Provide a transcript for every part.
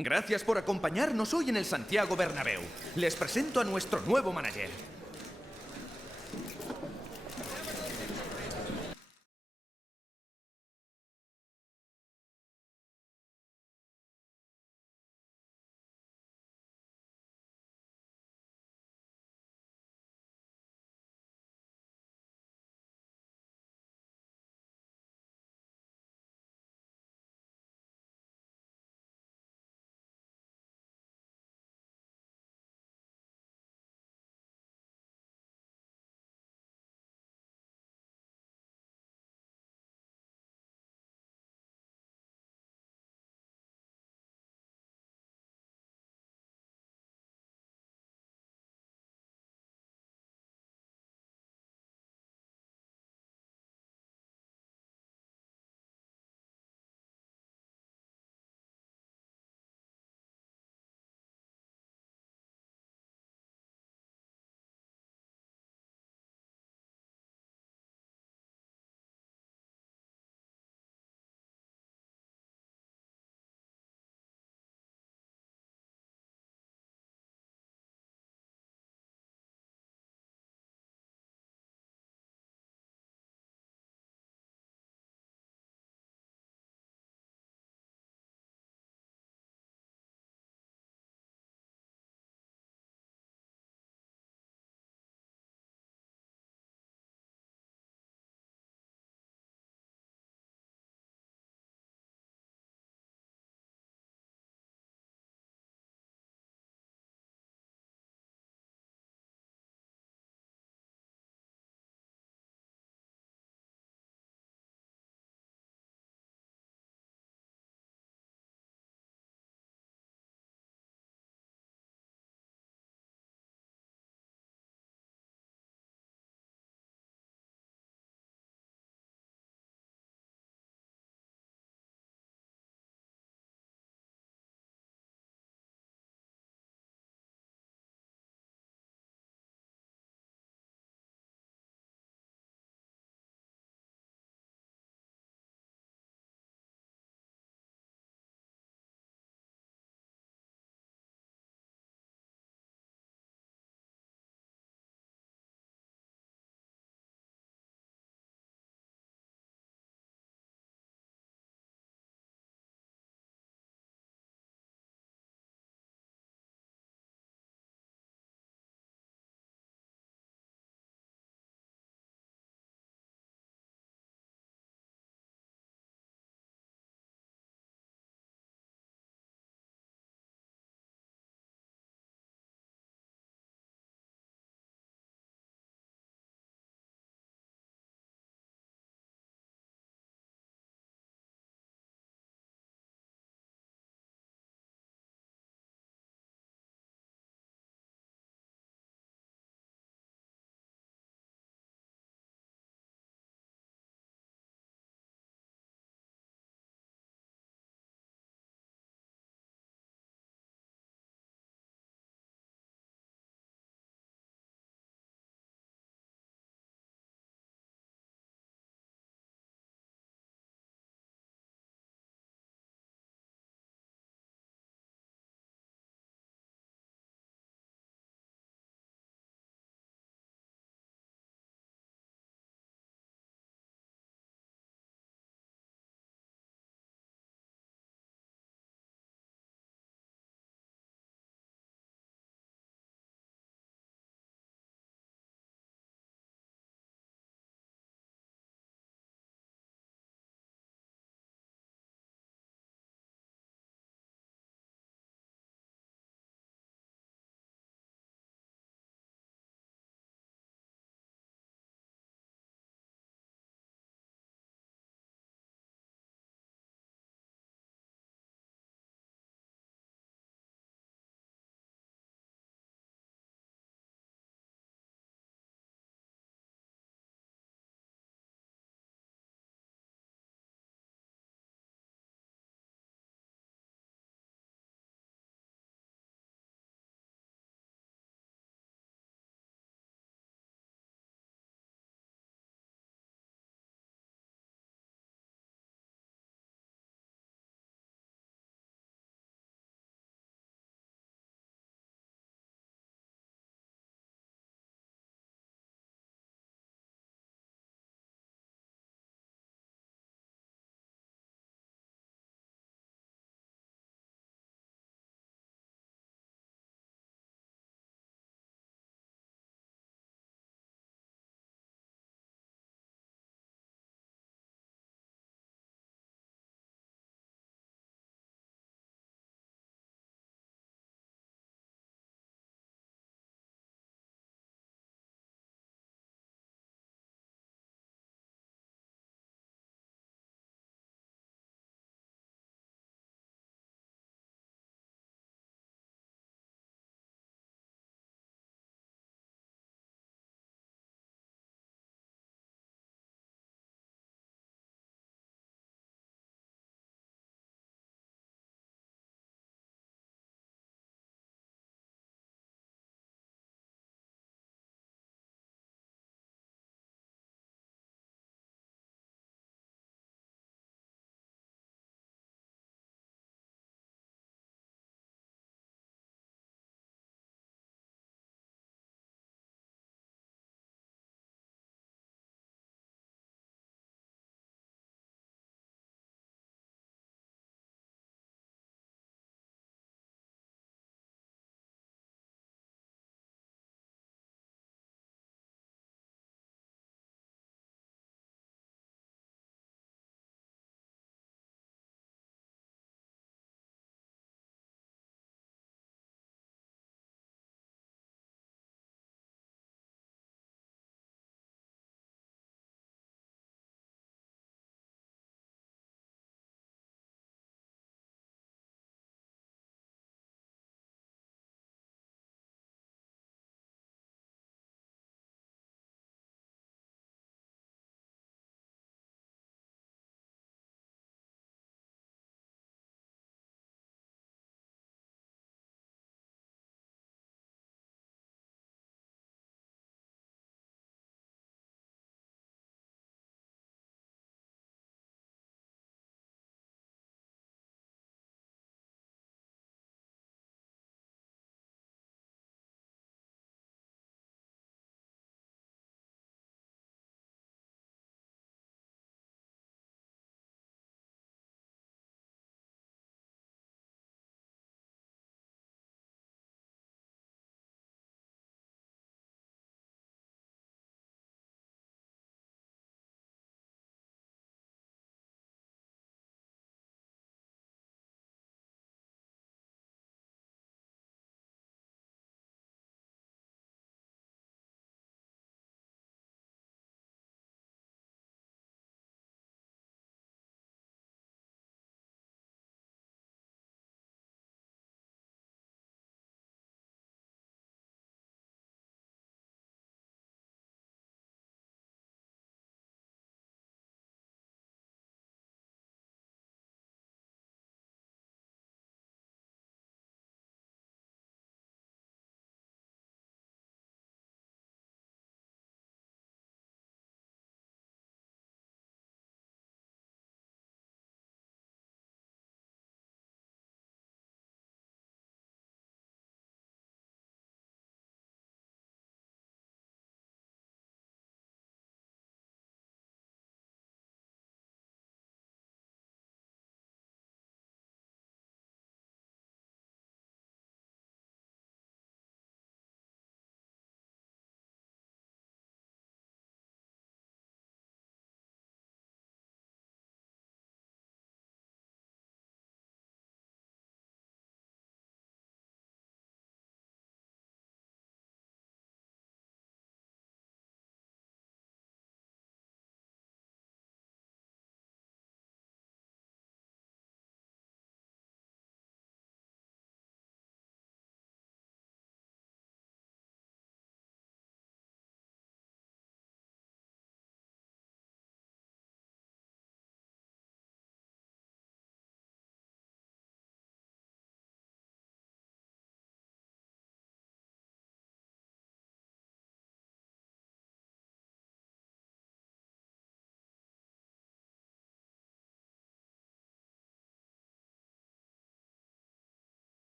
Gracias por acompañarnos hoy en el Santiago Bernabéu. Les presento a nuestro nuevo manager.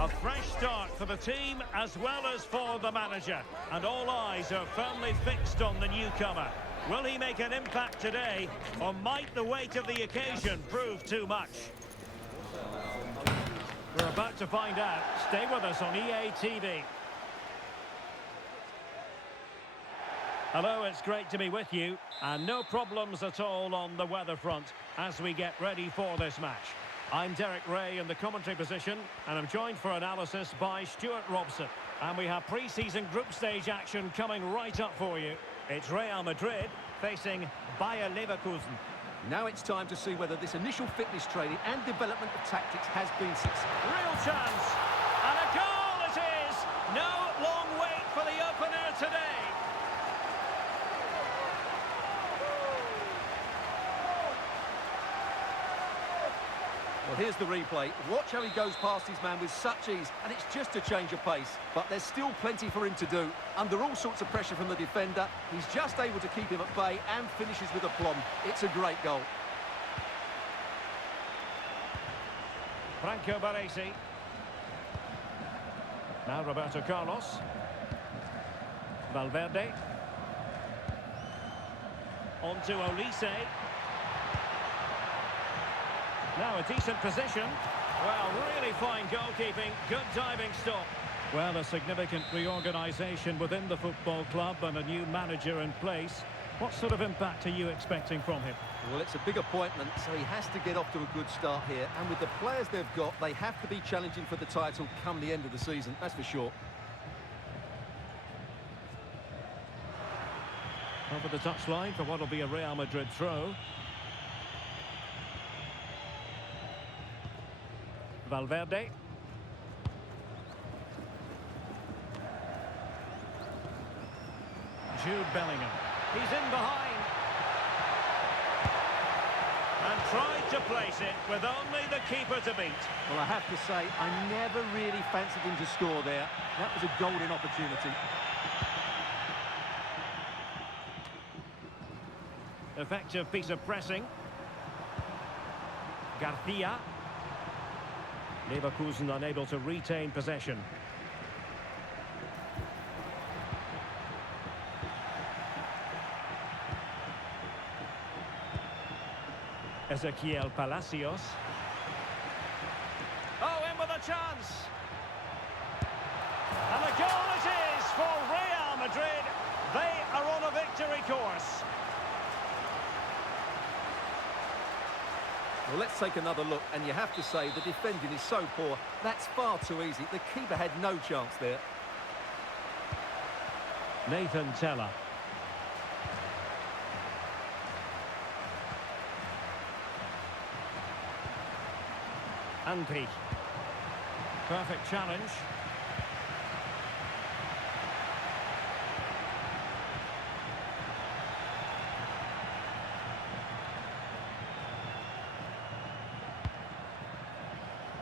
A fresh start for the team as well as for the manager. And all eyes are firmly fixed on the newcomer. Will he make an impact today, or might the weight of the occasion prove too much? We're about to find out. Stay with us on EA TV. Hello, it's great to be with you. And no problems at all on the weather front as we get ready for this match. I'm Derek Ray in the commentary position, and I'm joined for analysis by Stuart Robson. And we have pre-season group stage action coming right up for you. It's Real Madrid facing Bayer Leverkusen. Now it's time to see whether this initial fitness training and development of tactics has been successful. Real chance, and a goal it is! No long wait for the opener today. Well, here's the replay. Watch how he goes past his man with such ease, and it's just a change of pace. But there's still plenty for him to do. Under all sorts of pressure from the defender, he's just able to keep him at bay and finishes with aplomb. It's a great goal. Franco Baresi. Now Roberto Carlos. Valverde. On to Olise. Now a decent position. Well, really fine goalkeeping. Good diving stop. Well, a significant reorganisation within the football club and a new manager in place. What sort of impact are you expecting from him? Well, it's a big appointment, so he has to get off to a good start here. And with the players they've got, they have to be challenging for the title come the end of the season, that's for sure. Over the touchline for what will be a Real Madrid throw. Valverde. Jude Bellingham. He's in behind. And tried to place it with only the keeper to beat. Well, I have to say, I never really fancied him to score there. That was a golden opportunity. Effective piece of pressing. Garcia. Leverkusen unable to retain possession. Ezequiel Palacios. Oh, in with a chance. And a goal it is for Real Madrid. They are on a victory course. Well, let's take another look, and you have to say the defending is so poor. That's far too easy. The keeper had no chance there. Nathan Teller. Andri. Perfect challenge.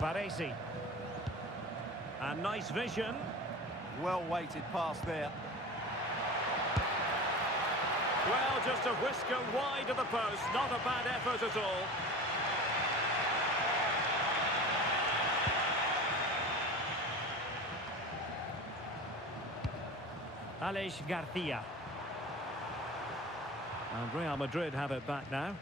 Baresi. A nice vision. Well-weighted pass there. Well, just a whisker wide of the post. Not a bad effort at all. Alex Garcia. And Real Madrid have it back now.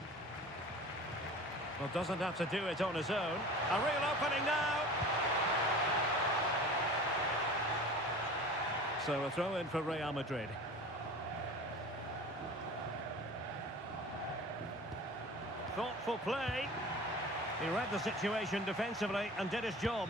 Well, doesn't have to do it on his own. A real opening now. So a throw in for Real Madrid. Thoughtful play. He read the situation defensively and did his job.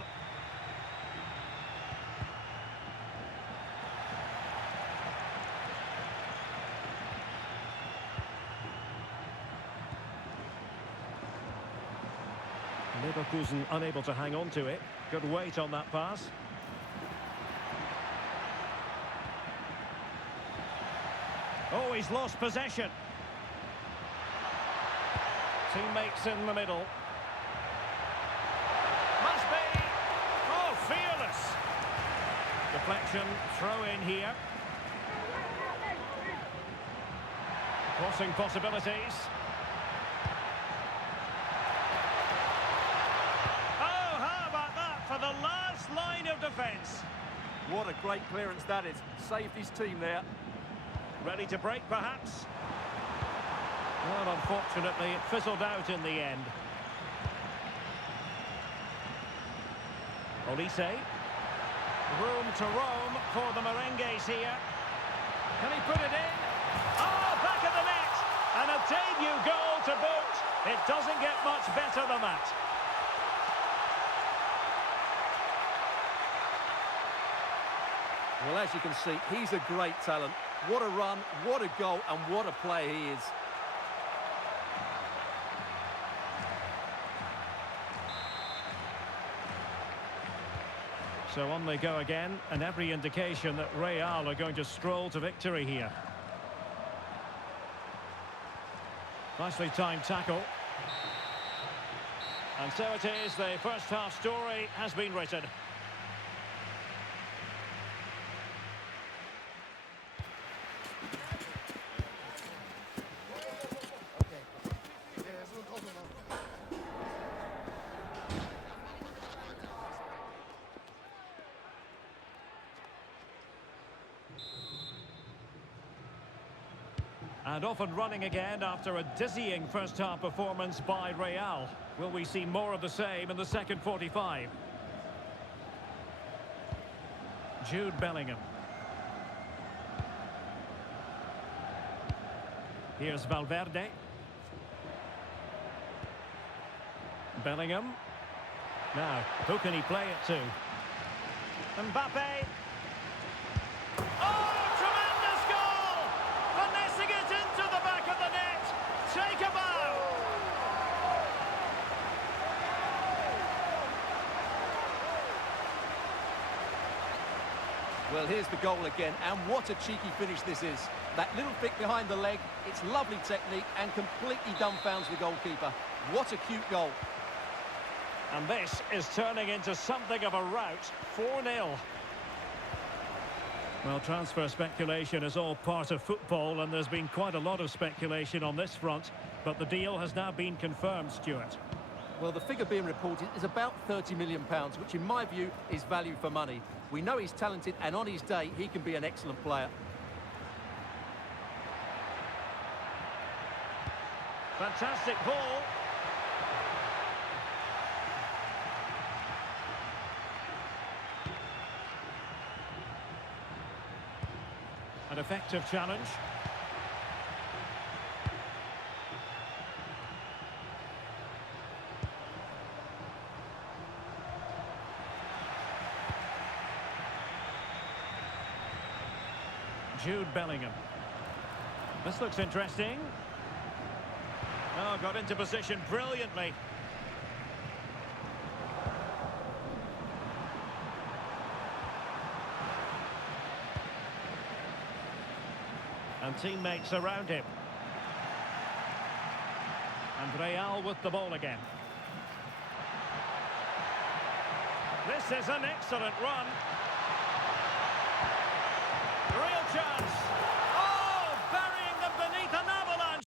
Leverkusen unable to hang on to it. Good weight on that pass. Oh, he's lost possession. Teammates in the middle. Must be. Oh, fearless. Deflection, throw in here. Crossing possibilities. for the last line of defence. What a great clearance that is. Saved his team there. Ready to break, perhaps? Well, unfortunately, it fizzled out in the end. Olise. Room to roam for the Merengues here. Can he put it in? Oh, back of the net! And a debut goal to boot. It doesn't get much better than that. Well, as you can see, he's a great talent. What a run, what a goal, and what a player he is. So on they go again, and every indication that Real are going to stroll to victory here. Nicely timed tackle. And so it is, the first half story has been written. And off and running again after a dizzying first-half performance by Real. Will we see more of the same in the second 45? Jude Bellingham. Here's Valverde. Bellingham. Now, who can he play it to? Mbappé. Oh, tremendous goal! Finessing it into the back of the net. Take a bow. Well, here's the goal again, and what a cheeky finish this is. That little flick behind the leg, it's lovely technique and completely dumbfounds the goalkeeper. What a cute goal. And this is turning into something of a rout. 4-0. Well, transfer speculation is all part of football, and there's been quite a lot of speculation on this front, but the deal has now been confirmed, Stuart. Well, the figure being reported is about £30 million, which in my view is value for money. We know he's talented, and on his day, he can be an excellent player. Fantastic ball. An effective challenge. Jude Bellingham. This looks interesting. Oh, got into position brilliantly. And teammates around him. And Real with the ball again. This is an excellent run. Real chance. Oh, burying them beneath an avalanche.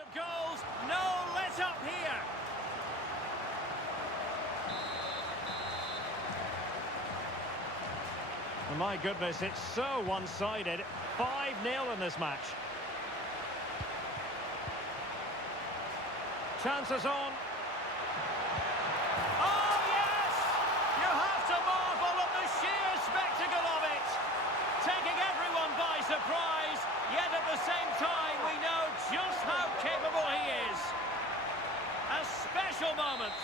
Of goals, no let up here. Oh my goodness, it's so one-sided. 5-0 in this match. Chances on. Oh yes! You have to marvel at the sheer spectacle of it. Taking everyone by surprise, yet at the same time we know just how capable he is. A special moment.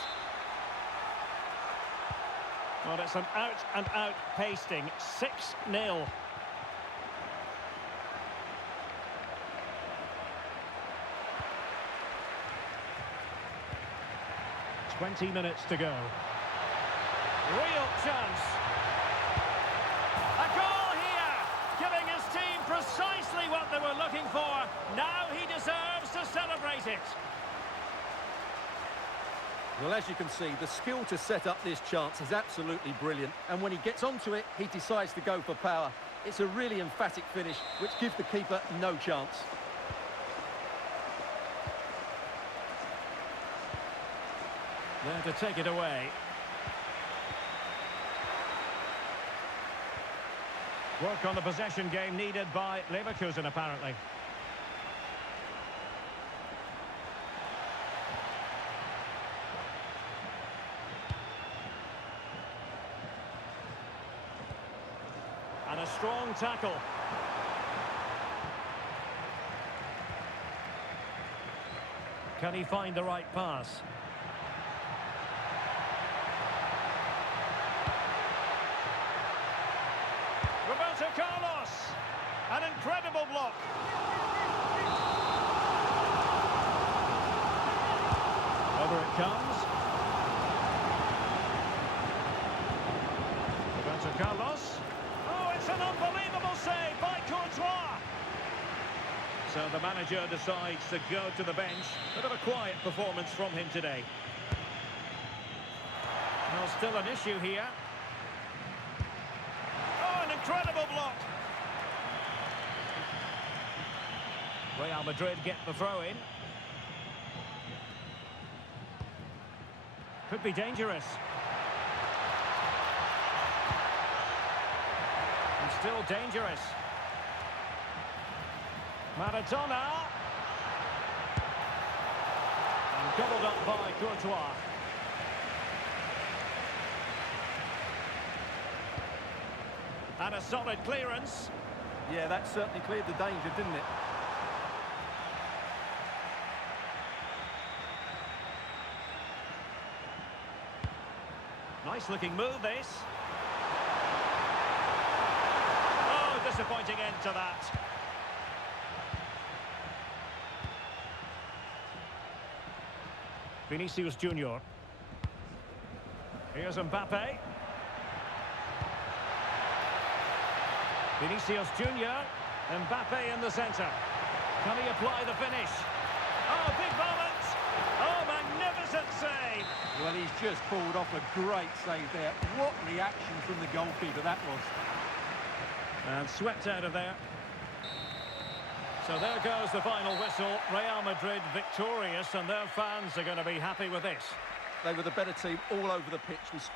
Well, it's an out-and-out pasting. 6-0. "20 minutes to go. Real chance. A goal here, giving his team precisely what they were looking for. Now he deserves to celebrate it. Well, as you can see, the skill to set up this chance is absolutely brilliant. And when he gets onto it, he decides to go for power. It's a really emphatic finish, which gives the keeper no chance. There to take it away. Work on the possession game needed by Leverkusen, apparently. And a strong tackle. Can he find the right pass? Roberto Carlos! An incredible block! Over it comes. Roberto Carlos. Oh, it's an unbelievable save by Courtois! So the manager decides to go to the bench. Bit of a quiet performance from him today. Well, still an issue here. Incredible block. Real Madrid get the throw in. Could be dangerous. And still dangerous. Maradona. And gobbled up by Courtois. And a solid clearance. Yeah, that certainly cleared the danger, didn't it? Nice looking move, this. Oh, disappointing end to that. Vinicius Jr. Here's Mbappé. Vinicius Jr. Mbappé in the centre. Can he apply the finish? Oh, big moment! Oh, magnificent save! Well, he's just pulled off a great save there. What reaction from the goalkeeper that was. And swept out of there. So there goes the final whistle. Real Madrid victorious, and their fans are going to be happy with this. They were the better team all over the pitch. With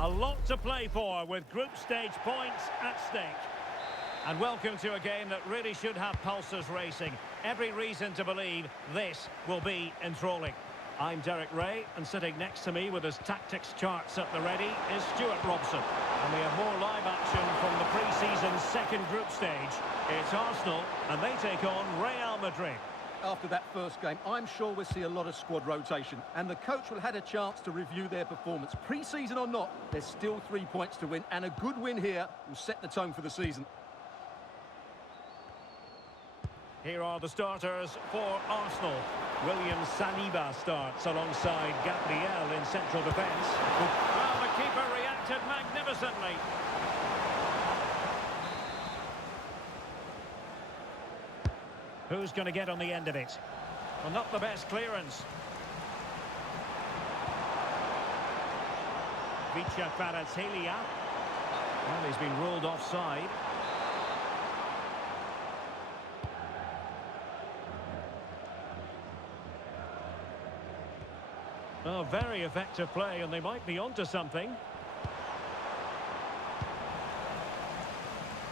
A lot to play for with group stage points at stake. And welcome to a game that really should have pulses racing. Every reason to believe this will be enthralling. I'm Derek Ray, and sitting next to me with his tactics charts at the ready is Stuart Robson. And we have more live action from the pre-season second group stage. It's Arsenal, and they take on Real Madrid. After that first game, I'm sure we'll see a lot of squad rotation, and the coach will have had a chance to review their performance. Pre-season or not, there's still 3 points to win, and a good win here will set the tone for the season. Here are the starters for Arsenal. William Saliba starts alongside Gabriel in central defence. Well, the keeper reacted magnificently. Who's going to get on the end of it? Well, not the best clearance. Vicha Kvaratskhelia. Well, he's been ruled offside. Oh, very effective play, and they might be onto something.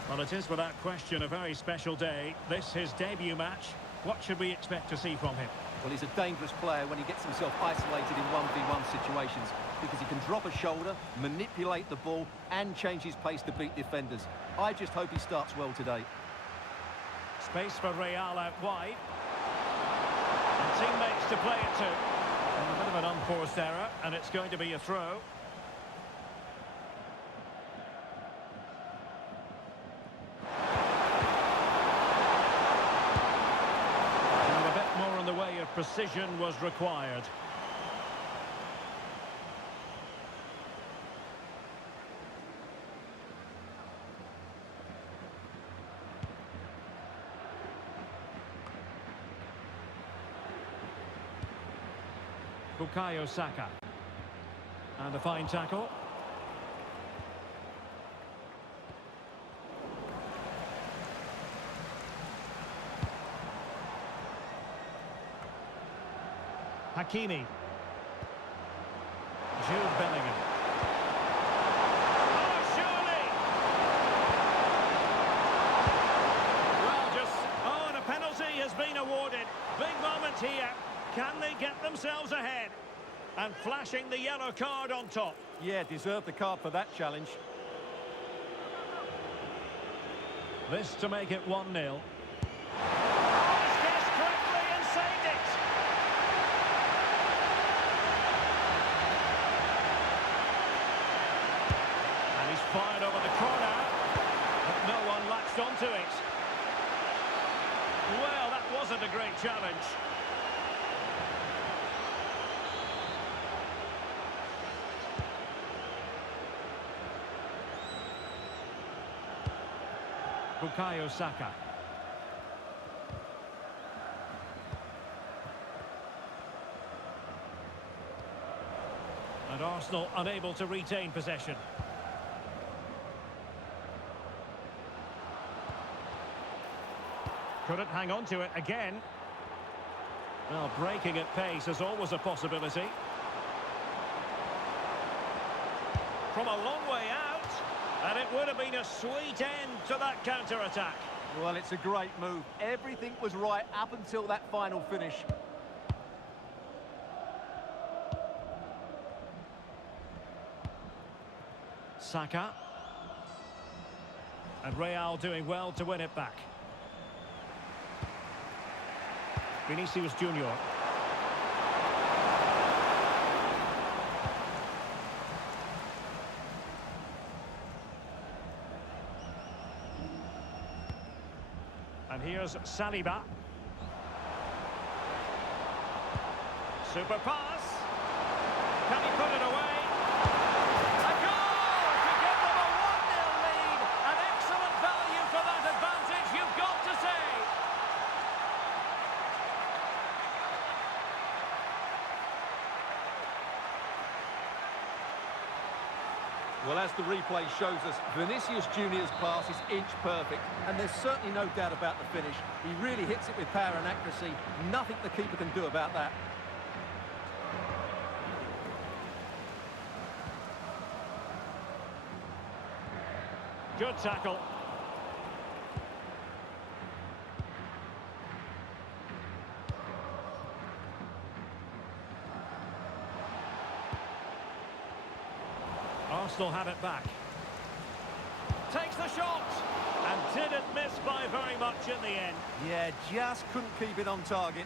Well, it is without question a very special day. This his debut match. What should we expect to see from him? Well, he's a dangerous player when he gets himself isolated in 1v1 situations, because he can drop a shoulder, manipulate the ball, and change his pace to beat defenders. I just hope he starts well today. Space for Real out wide. And teammates to play it to. And a bit of an unforced error, and it's going to be a throw. And a bit more in the way of precision was required. Bukayo Saka. And a fine tackle. Hakimi. Jude Bellingham. Oh, surely! Well, and a penalty has been awarded. Big moment here. Can they get themselves ahead? And flashing the yellow card on top. Yeah, deserved the card for that challenge. This to make it 1-0. He's guessed correctly and saved it. And he's fired over the corner. But no one latched onto it. Well, that wasn't a great challenge. Bukayo Saka. And Arsenal unable to retain possession. Couldn't hang on to it again. Well, breaking at pace is always a possibility. From a long way out. And it would have been a sweet end to that counter-attack. Well, it's a great move. Everything was right up until that final finish. Saka. And Real doing well to win it back. Vinicius Jr. And here's Saliba. Super pass. Can he put it away? A goal to give them a 1-0 lead. An excellent value for that advantage, you've got to say. Well, as the replay shows us, Vinicius Jr.'s pass is inch perfect, and there's certainly no doubt about the finish. He really hits it with power and accuracy. Nothing the keeper can do about that. Good tackle. Arsenal have it back. Takes the shot and didn't miss by very much in the end. Yeah, just couldn't keep it on target.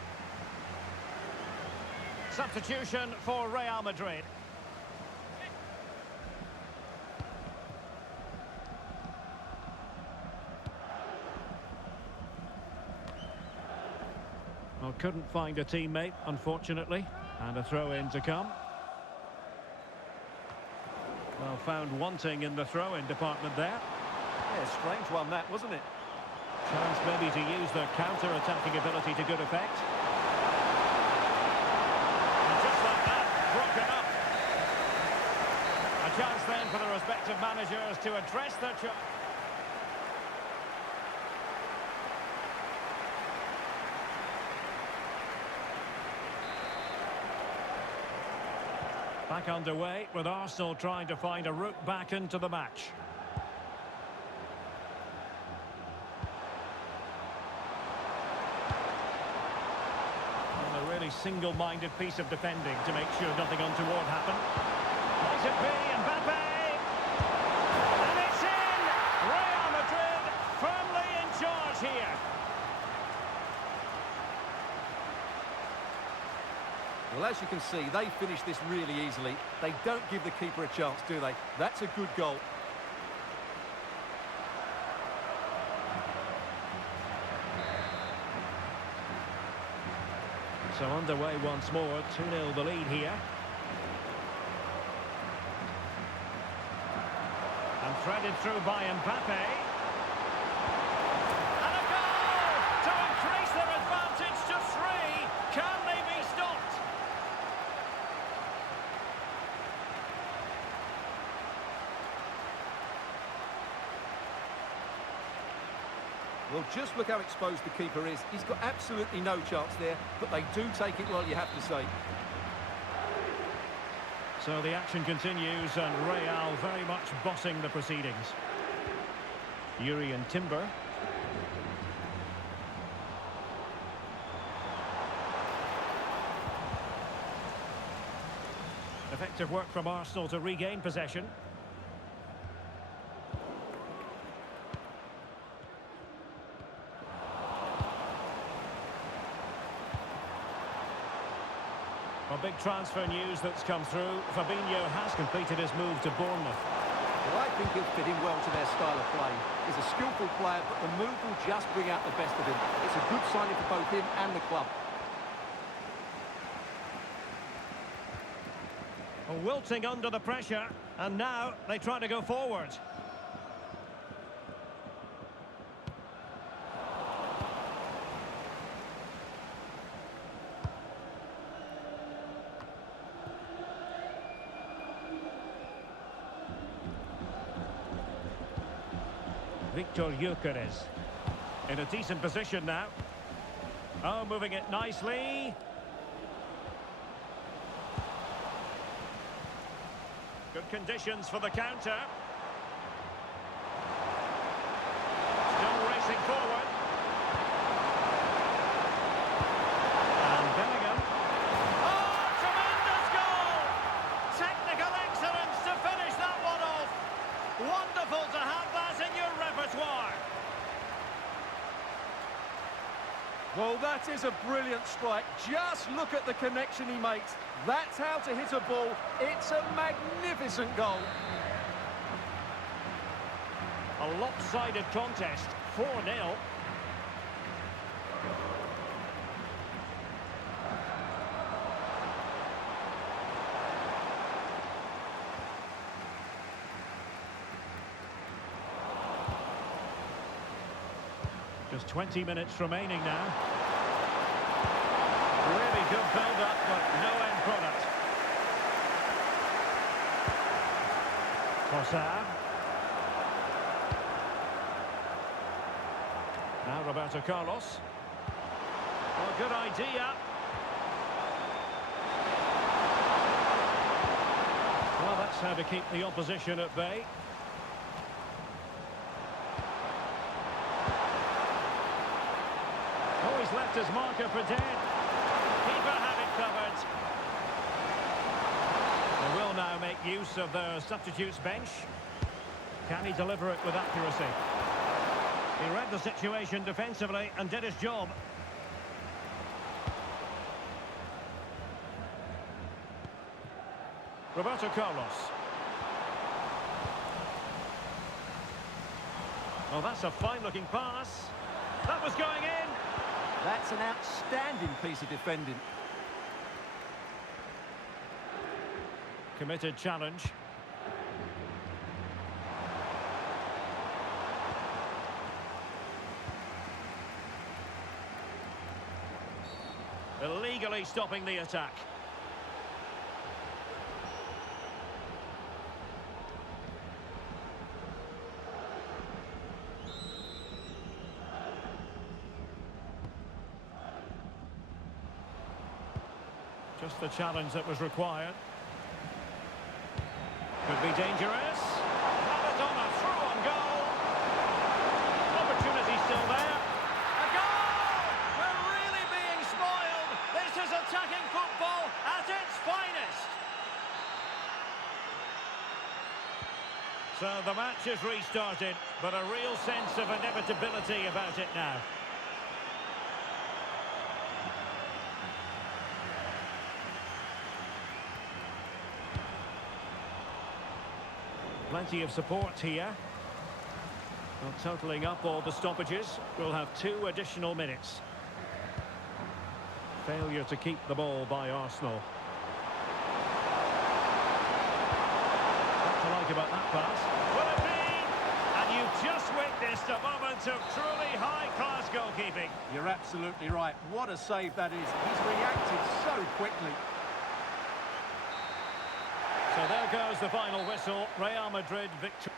Substitution for Real Madrid. Well, couldn't find a teammate, unfortunately, and a throw-in to come. Well, found wanting in the throw-in department there. Yeah, strange one that, wasn't it? Chance maybe to use their counter-attacking ability to good effect. And just like that, broken up. A chance then for the respective managers to address their chance. Back underway with Arsenal trying to find a route back into the match. And a really single-minded piece of defending to make sure nothing untoward happened. Might it be Mbappé? And it's in! Real Madrid firmly in charge here. Well, as you can see, they finish this really easily. They don't give the keeper a chance, do they? That's a good goal. So underway once more, 2-0 the lead here. And threaded through by Mbappé. And a goal to increase their advantage to 3. Can they be stopped? Well, just look how exposed the keeper is. He's got absolutely no chance there, but they do take it well, you have to say. So the action continues and Real very much bossing the proceedings. Yuri and Timber. Effective work from Arsenal to regain possession. Well, big transfer news that's come through. Fabinho has completed his move to Bournemouth. Well, I think he'll fit in well to their style of play. He's a skillful player, but the move will just bring out the best of him. It's a good signing for both him and the club. Well, wilting under the pressure, and now they try to go forward. Victor Gyökeres in a decent position now. Oh, moving it nicely. Good conditions for the counter. Still racing forward. And Bellingham. Oh, tremendous goal! Technical excellence to finish that one off. Wonderful to have that in your repertoire. Well, that is a brilliant strike. Just look at the connection he makes. That's how to hit a ball. It's a magnificent goal. A lopsided contest, 4-0. Just 20 minutes remaining now. Really good build-up, but no end product. Courtois. Now Roberto Carlos. Well, good idea. Well, that's how to keep the opposition at bay. left his marker for dead. Keeper had it covered. They will now make use of their substitutes bench. Can he deliver it with accuracy? He read the situation defensively and did his job. Roberto Carlos. Well, that's a fine-looking pass. That was going in. That's an outstanding piece of defending. Committed challenge. Illegally stopping the attack. Just the challenge that was required. Could be dangerous. Maradona through on goal. Opportunity still there. A goal! We're really being spoiled. This is attacking football at its finest. So the match is restarted, but a real sense of inevitability about it now. Plenty of support here. Well, totalling up all the stoppages, we'll have 2 additional minutes. Failure to keep the ball by Arsenal. What to like about that pass? Will it be? And you've just witnessed a moment of truly high-class goalkeeping. You're absolutely right. What a save that is. He's reacted so quickly. So there goes the final whistle. Real Madrid victory.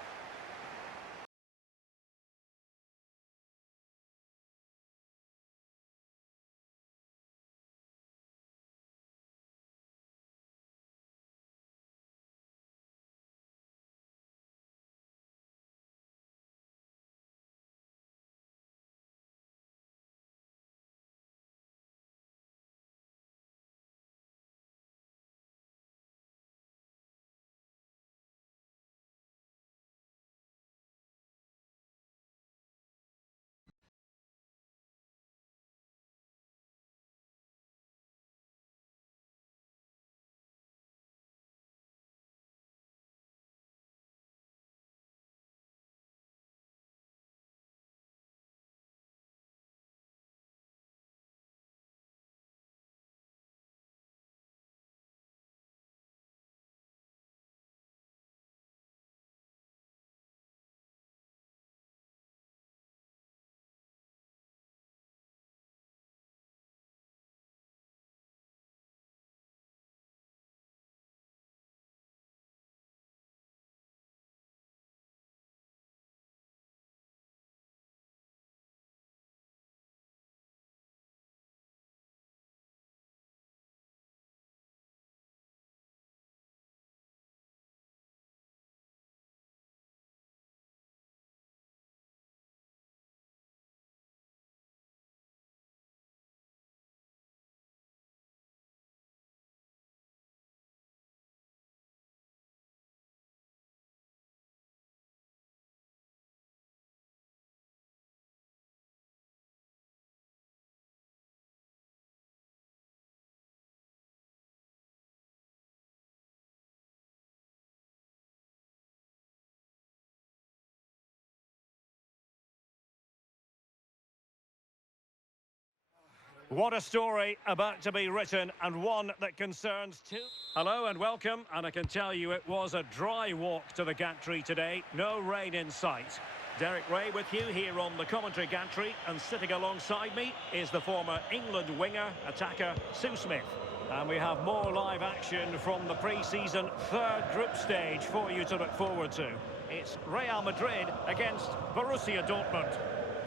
What a story about to be written, and one that concerns two. Hello and welcome, and I can tell you it was a dry walk to the gantry today. No rain in sight. Derek Ray with you here on the commentary gantry, and sitting alongside me is the former England winger, attacker, Sue Smith. And we have more live action from the pre-season 3rd group stage for you to look forward to. It's Real Madrid against Borussia Dortmund.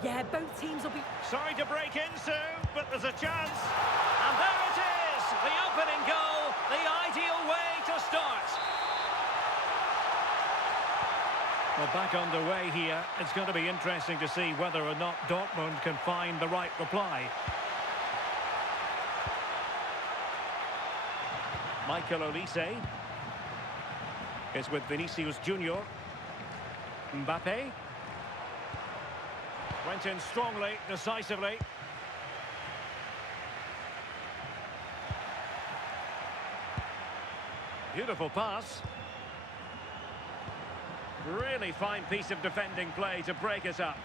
Yeah, both teams will be... Sorry to break in, Sue, but there's a chance. And there it is, the opening goal, the ideal way to start. Well, back underway here. It's going to be interesting to see whether or not Dortmund can find the right reply. Michael Olise is with Vinicius Jr. Mbappé went in strongly, decisively. Beautiful pass. Really fine piece of defending play to break us up.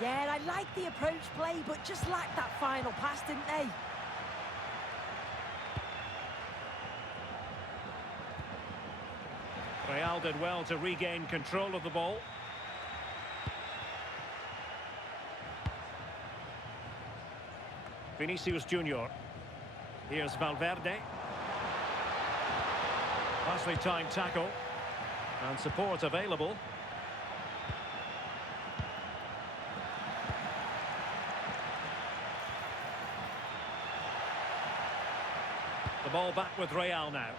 Yeah, I like the approach play, but just lacked that final pass, didn't they? Real did well to regain control of the ball. Vinicius Jr. Here's Valverde. Nicely timed tackle. And support available. The ball back with Real now.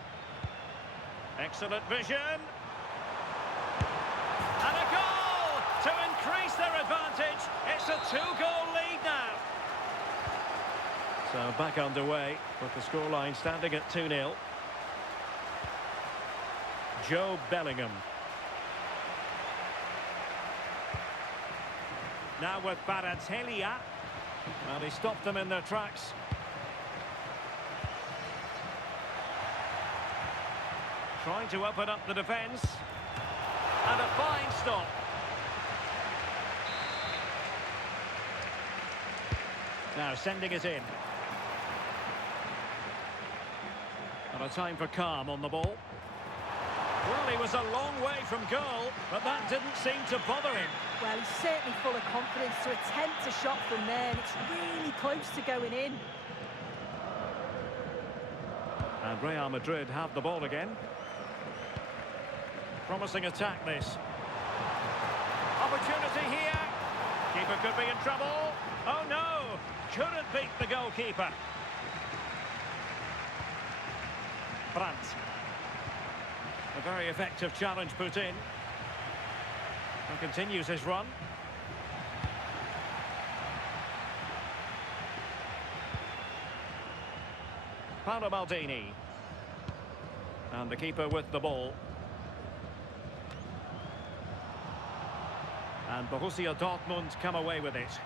Excellent vision. And a goal to increase their advantage. It's a 2-goal lead now. So back underway with the scoreline standing at 2-0. Joe Bellingham. Now with Baratelia. Well, he stopped them in their tracks. Trying to open up the defence. And a fine stop. Now sending it in. And a time for calm on the ball. Well, he was a long way from goal, but that didn't seem to bother him. Well, he's certainly full of confidence to attempt a shot from there, and it's really close to going in. And Real Madrid have the ball again. Promising attack, this. Opportunity here. Keeper could be in trouble. Oh, no. Couldn't beat the goalkeeper. Brandt. A very effective challenge put in. And continues his run. Paolo Maldini. And the keeper with the ball. And Borussia Dortmund come away with it.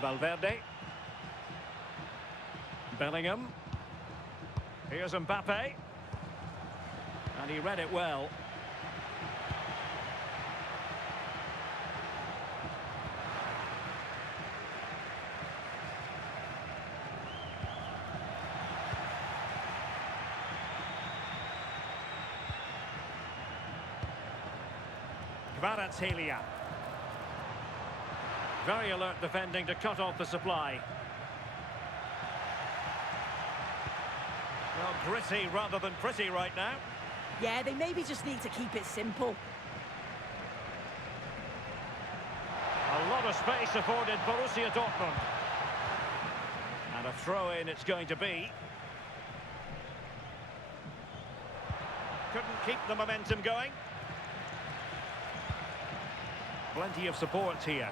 Valverde. Bellingham. Here's Mbappé. And he read it well. Kvaratskhelia. Very alert defending to cut off the supply. Well, gritty rather than pretty right now. Yeah, they maybe just need to keep it simple. A lot of space afforded Borussia Dortmund. And a throw-in it's going to be. Couldn't keep the momentum going. Plenty of support here.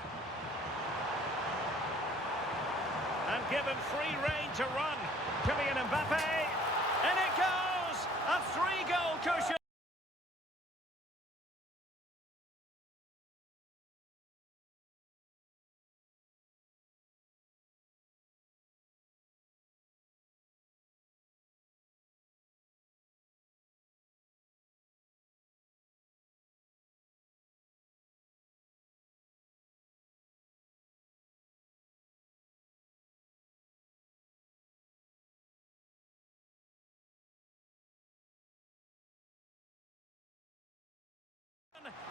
And given free rein to run. Kylian Mbappé. And it goes! A 3-goal cushion.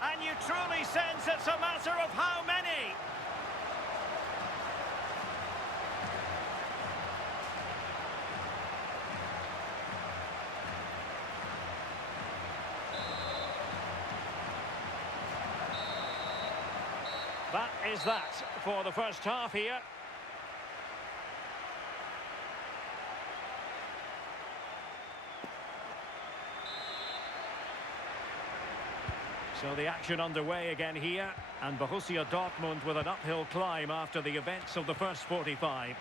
And you truly sense it's a matter of how many. That is that for the first half here. So the action underway again here, and Borussia Dortmund with an uphill climb after the events of the first 45.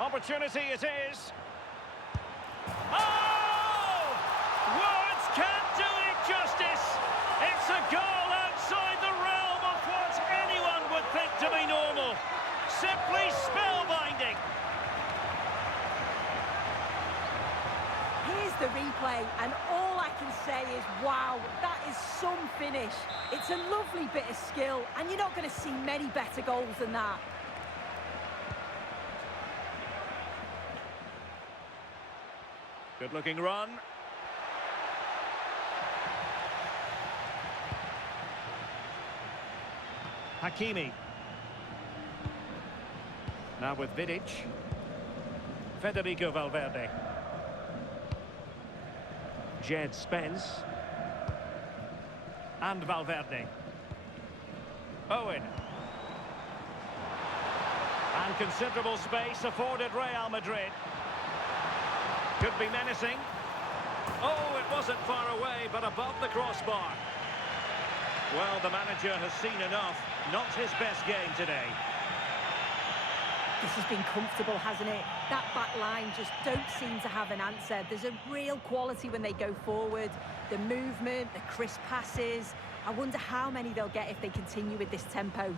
Opportunity it is. Oh! Words can't do it justice. It's a goal outside the realm of what anyone would think to be normal. Simply spellbinding. Here's the replay, and all I can say is, wow, that is some finish. It's a lovely bit of skill, and you're not going to see many better goals than that. Good-looking run. Hakimi. Now with Vidic. Federico Valverde. Jed Spence. And Valverde. Owen. And considerable space afforded Real Madrid. Could be menacing. Oh, it wasn't far away, but above the crossbar. Well, the manager has seen enough. Not his best game today. This has been comfortable, hasn't it? That back line just don't seem to have an answer. There's a real quality when they go forward. The movement, the crisp passes. I wonder how many they'll get if they continue with this tempo.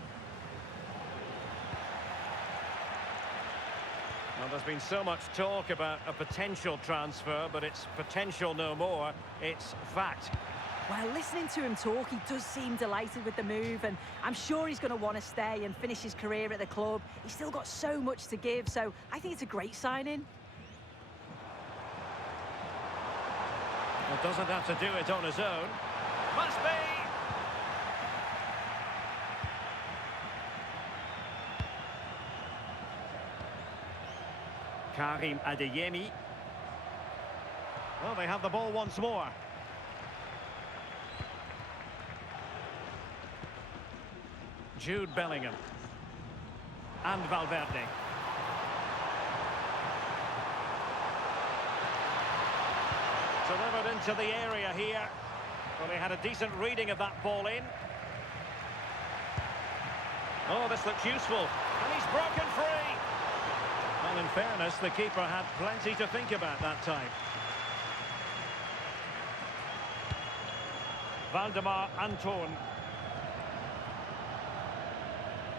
Well, there's been so much talk about a potential transfer, but it's potential no more. It's fact. Well, listening to him talk, he does seem delighted with the move, and I'm sure he's going to want to stay and finish his career at the club. He's still got so much to give, so I think it's a great signing. Well, doesn't have to do it on his own. Must be! Karim Adeyemi. Well, they have the ball once more. Jude Bellingham. And Valverde. Delivered into the area here. Well, he had a decent reading of that ball in. Oh, this looks useful. And he's broken free. Well, in fairness, the keeper had plenty to think about that time. Valdemar Anton.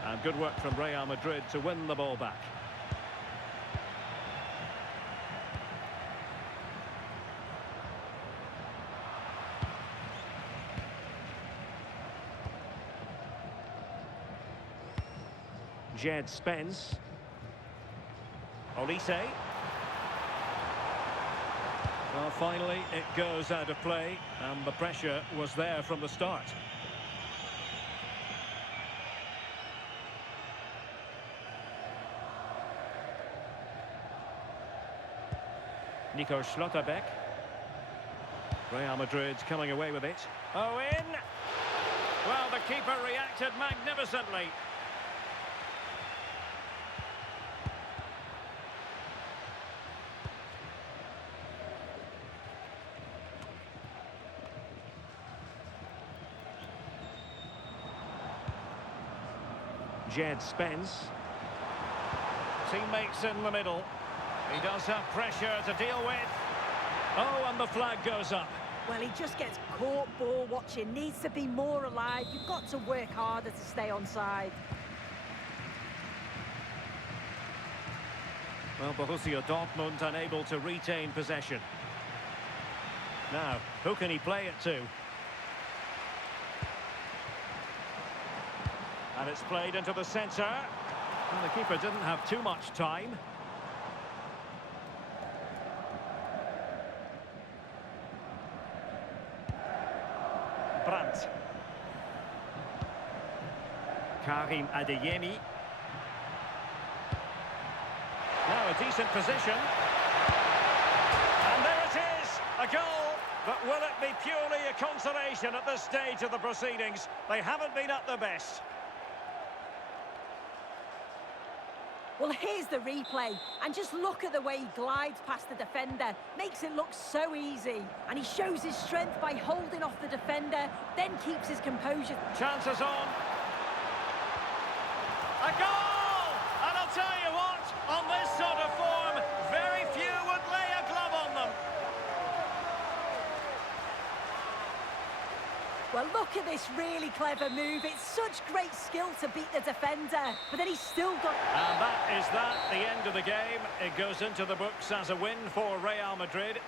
And good work from Real Madrid to win the ball back. Jed Spence. Olise. Well, finally, it goes out of play, and the pressure was there from the start. Nico Schlotterbeck. Real Madrid coming away with it. Oh, in! Well, the keeper reacted magnificently. Jed Spence. Teammates in the middle. He does have pressure to deal with. Oh, and the flag goes up. Well, he just gets caught ball watching. Needs to be more alive. You've got to work harder to stay onside. Well, Borussia Dortmund unable to retain possession. Now, who can he play it to? And it's played into the centre. And the keeper didn't have too much time. Brandt. Karim Adeyemi. Now a decent position. And there it is, a goal. But will it be purely a consolation at this stage of the proceedings? They haven't been at their best. Well, here's the replay, and just look at the way he glides past the defender. Makes it look so easy. And he shows his strength by holding off the defender, then keeps his composure. Chances on. A goal! And I'll tell you what, on this sort of form, very few would lay a glove on them. Well, look at this really clever move. It's such great skill to beat the defender, but then he's still got... And that is the end of the game. It goes into the books as a win for Real Madrid.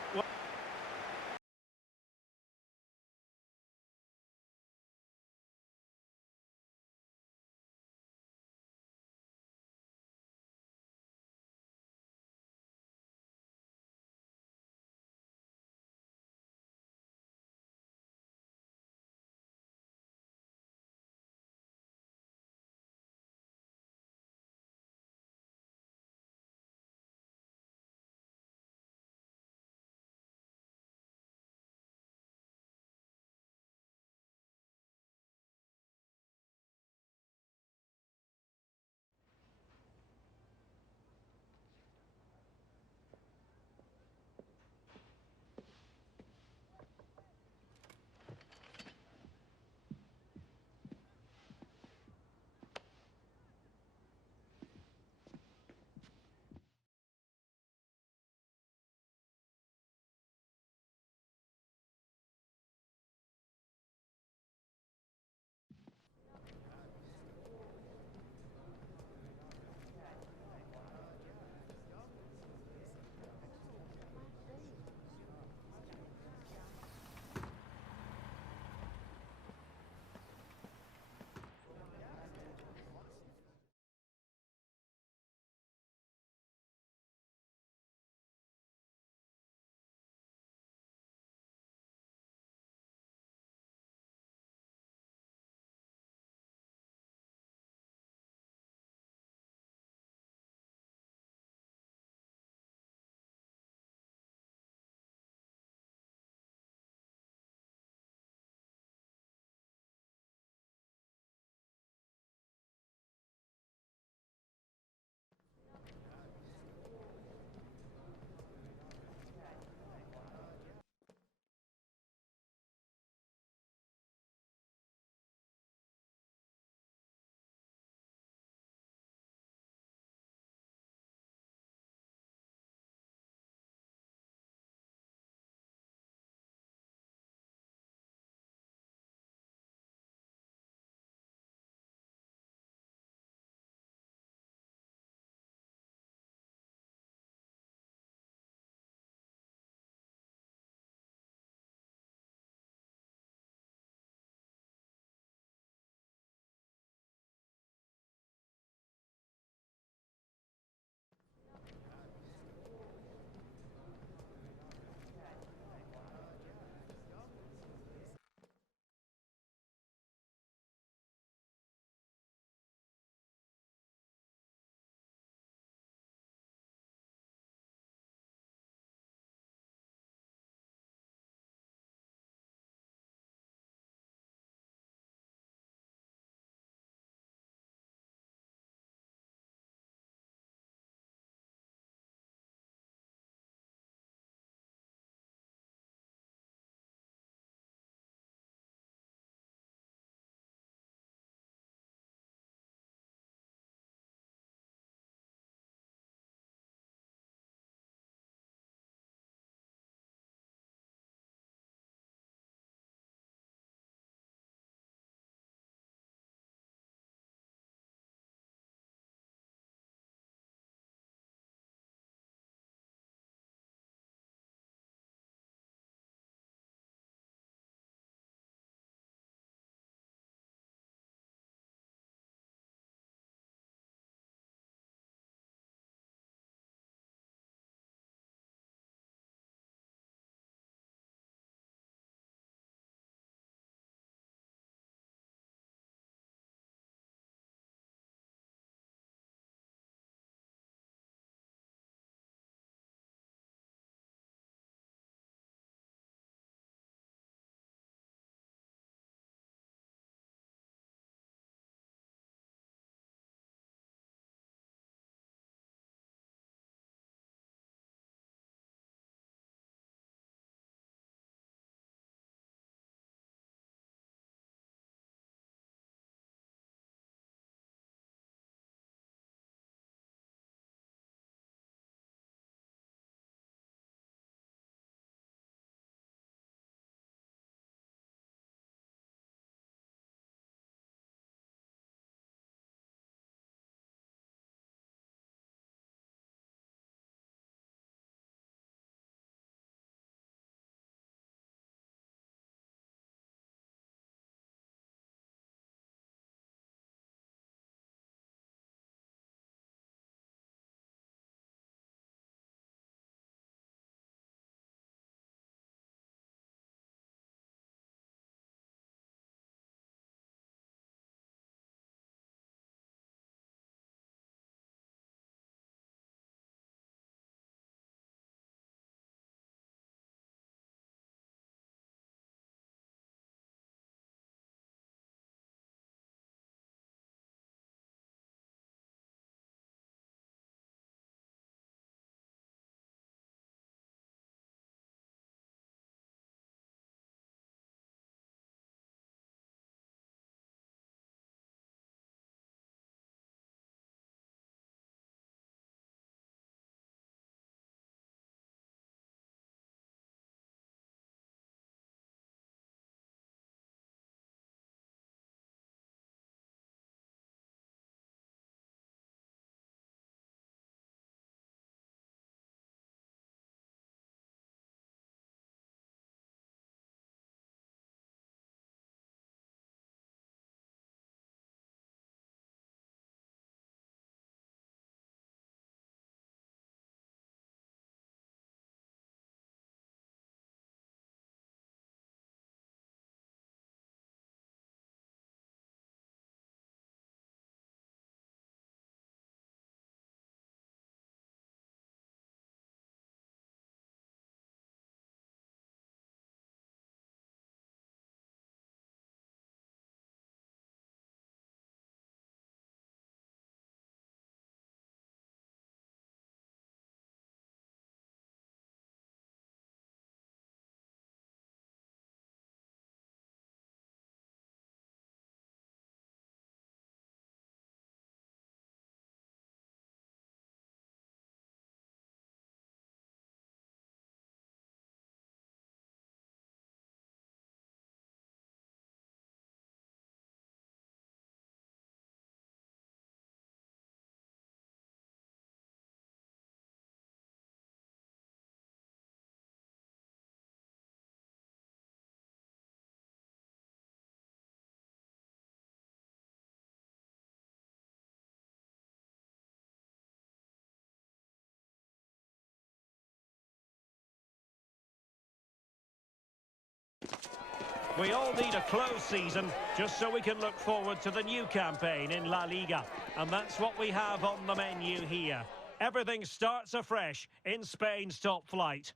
We all need a close season just so we can look forward to the new campaign in La Liga. And that's what we have on the menu here. Everything starts afresh in Spain's top flight.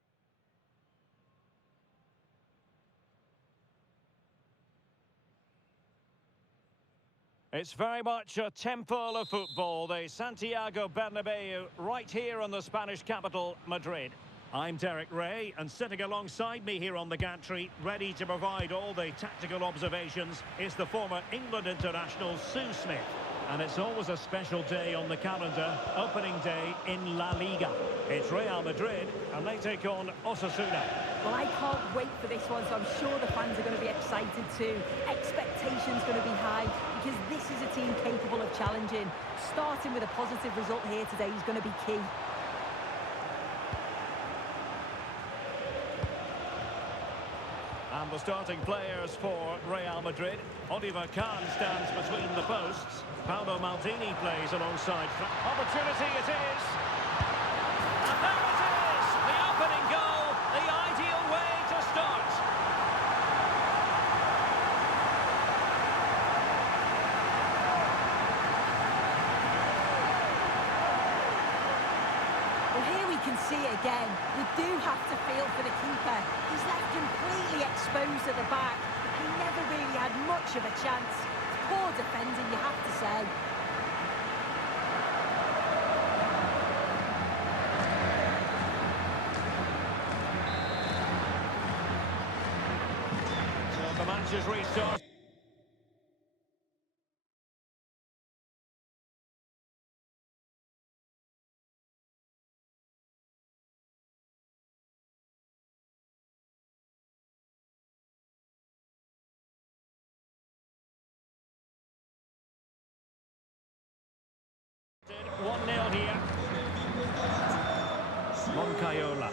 It's very much a temple of football, the Santiago Bernabeu, right here in the Spanish capital, Madrid. I'm Derek Ray, and sitting alongside me here on the gantry, ready to provide all the tactical observations, is the former England international Sue Smith. And it's always a special day on the calendar, opening day in La Liga. It's Real Madrid, and they take on Osasuna. Well, I can't wait for this one, so I'm sure the fans are going to be excited too. Expectations going to be high, because this is a team capable of challenging. Starting with a positive result here today is going to be key. And the starting players for Real Madrid. Oliver Kahn stands between the posts. Paolo Maldini plays alongside. Opportunity it is. And there it is! The opening goal, the ideal way to start. Well, here we can see it again. We do have to feel for the keeper. He's left completely exposed at the back. He never really had much of a chance. Poor defending, you have to say. So the match is restarted. One 1-0 here. Moncayola.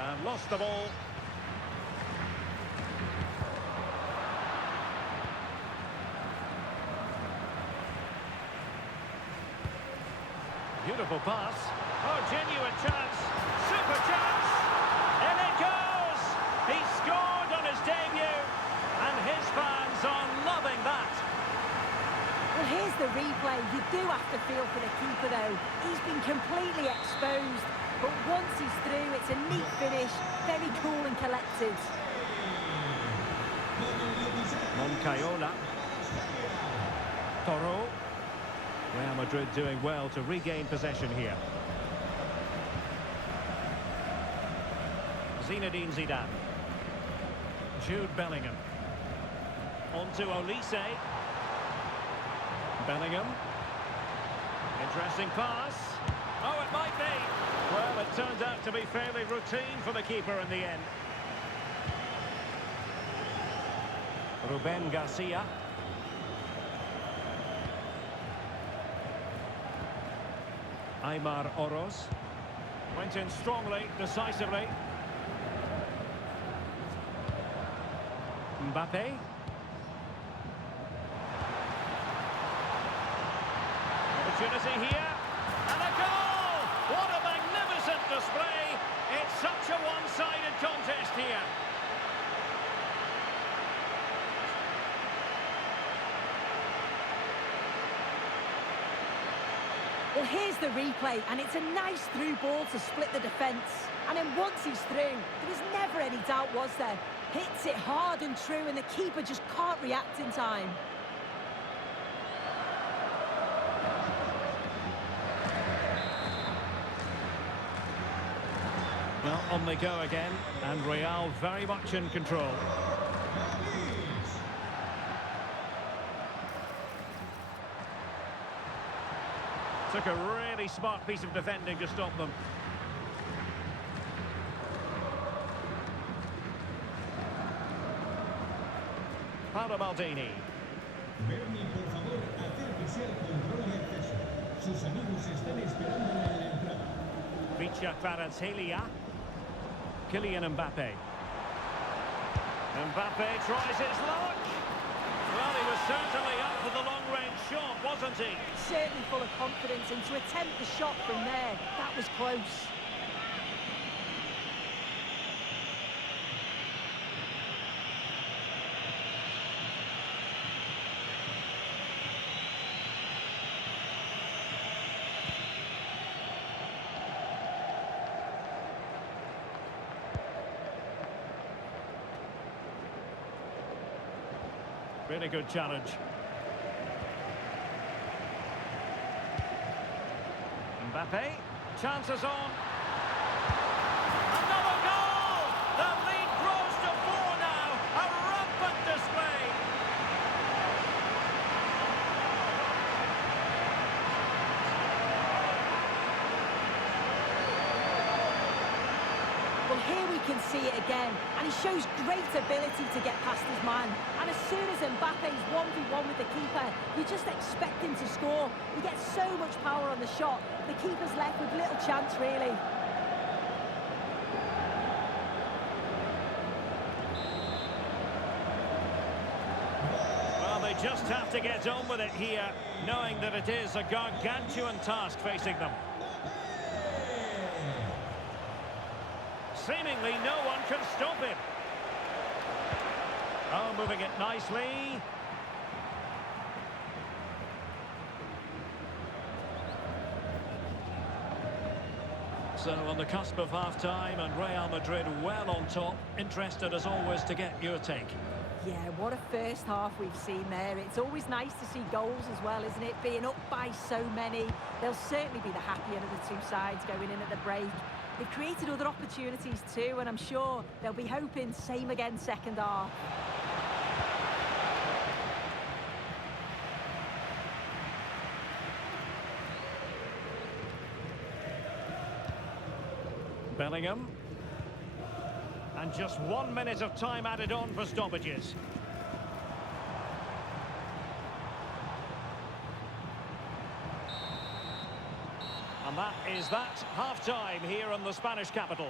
And lost the ball. Beautiful pass. Oh, genuine chance. Super chance. And it goes. He scored on his debut. And his fans are loving that. Well, here's the replay. You do have to feel for the keeper, though. He's been completely exposed. But once he's through, it's a neat finish. Very cool and collected. Moncayola. Toro. Real Madrid doing well to regain possession here. Zinedine Zidane. Jude Bellingham. On to Olise. Bellingham. Interesting pass. Oh, it might be. Well, it turned out to be fairly routine for the keeper in the end. Ruben Garcia. Aymar Oroz. Went in strongly, decisively. Mbappé. Opportunity here, and a goal! What a magnificent display! It's such a one-sided contest here. Well, here's the replay, and it's a nice through ball to split the defence. And then once he's through, there was never any doubt, was there? Hits it hard and true, and the keeper just can't react in time. Well, on they go again, and Real very much in control. Took a really smart piece of defending to stop them. Paolo Maldini. Bernie, por favor, acérquese al control de acceso. Sus amigos están esperándole en la entrada. Vicha Kvaratskhelia. Kylian Mbappé. Mbappé tries his luck. Well, he was certainly up for the long-range shot, wasn't he? Certainly full of confidence, and to attempt the shot from there, that was close. Really good challenge. Mbappé, chances on. Another goal! The lead grows to 4 now. A rampant display. Well, here we can see it again, and he shows great ability to get past his man. And as soon as Mbappe's 1v1 with the keeper, you just expect him to score. He gets so much power on the shot, the keeper's left with little chance, really. Well, they just have to get on with it here, knowing that it is a gargantuan task facing them. Seemingly no one can stop him. Oh, moving it nicely. So on the cusp of half-time and Real Madrid well on top. Interested as always to get your take. Yeah, what a first half we've seen there. It's always nice to see goals as well, isn't it? Being up by so many. They'll certainly be the happier of the two sides going in at the break. They've created other opportunities too, and I'm sure they'll be hoping same again second half. Bellingham. And just 1 minute of time added on for stoppages. And that is that, half-time here in the Spanish capital.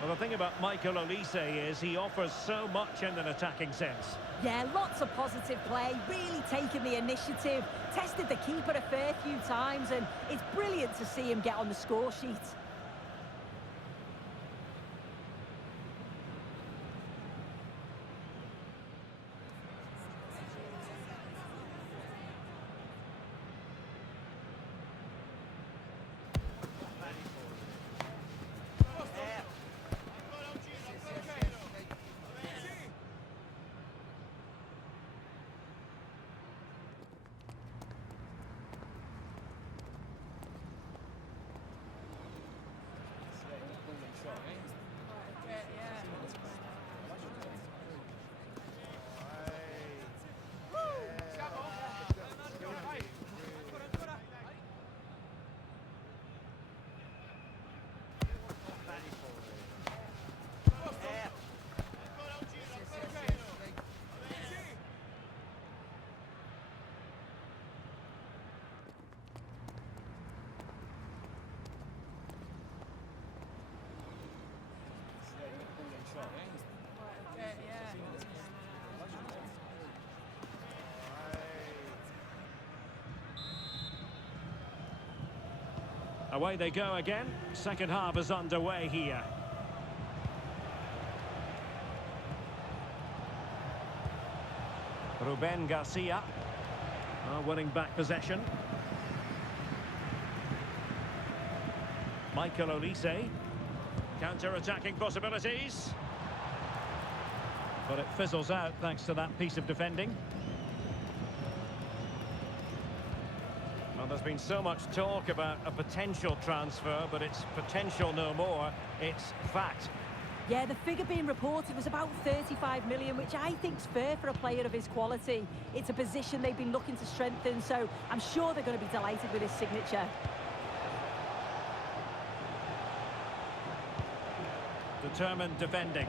Well, the thing about Michael Olise is he offers so much in an attacking sense. Yeah, lots of positive play, really taking the initiative, tested the keeper a fair few times, and it's brilliant to see him get on the score sheet. Away they go again. Second half is underway here. Ruben Garcia winning back possession. Michael Olise. Counter-attacking possibilities. But it fizzles out thanks to that piece of defending. Well, there's been so much talk about a potential transfer, but it's potential no more. It's fact. Yeah, the figure being reported was about 35 million, which I think's fair for a player of his quality. It's a position they've been looking to strengthen, so I'm sure they're going to be delighted with his signature. Determined defending.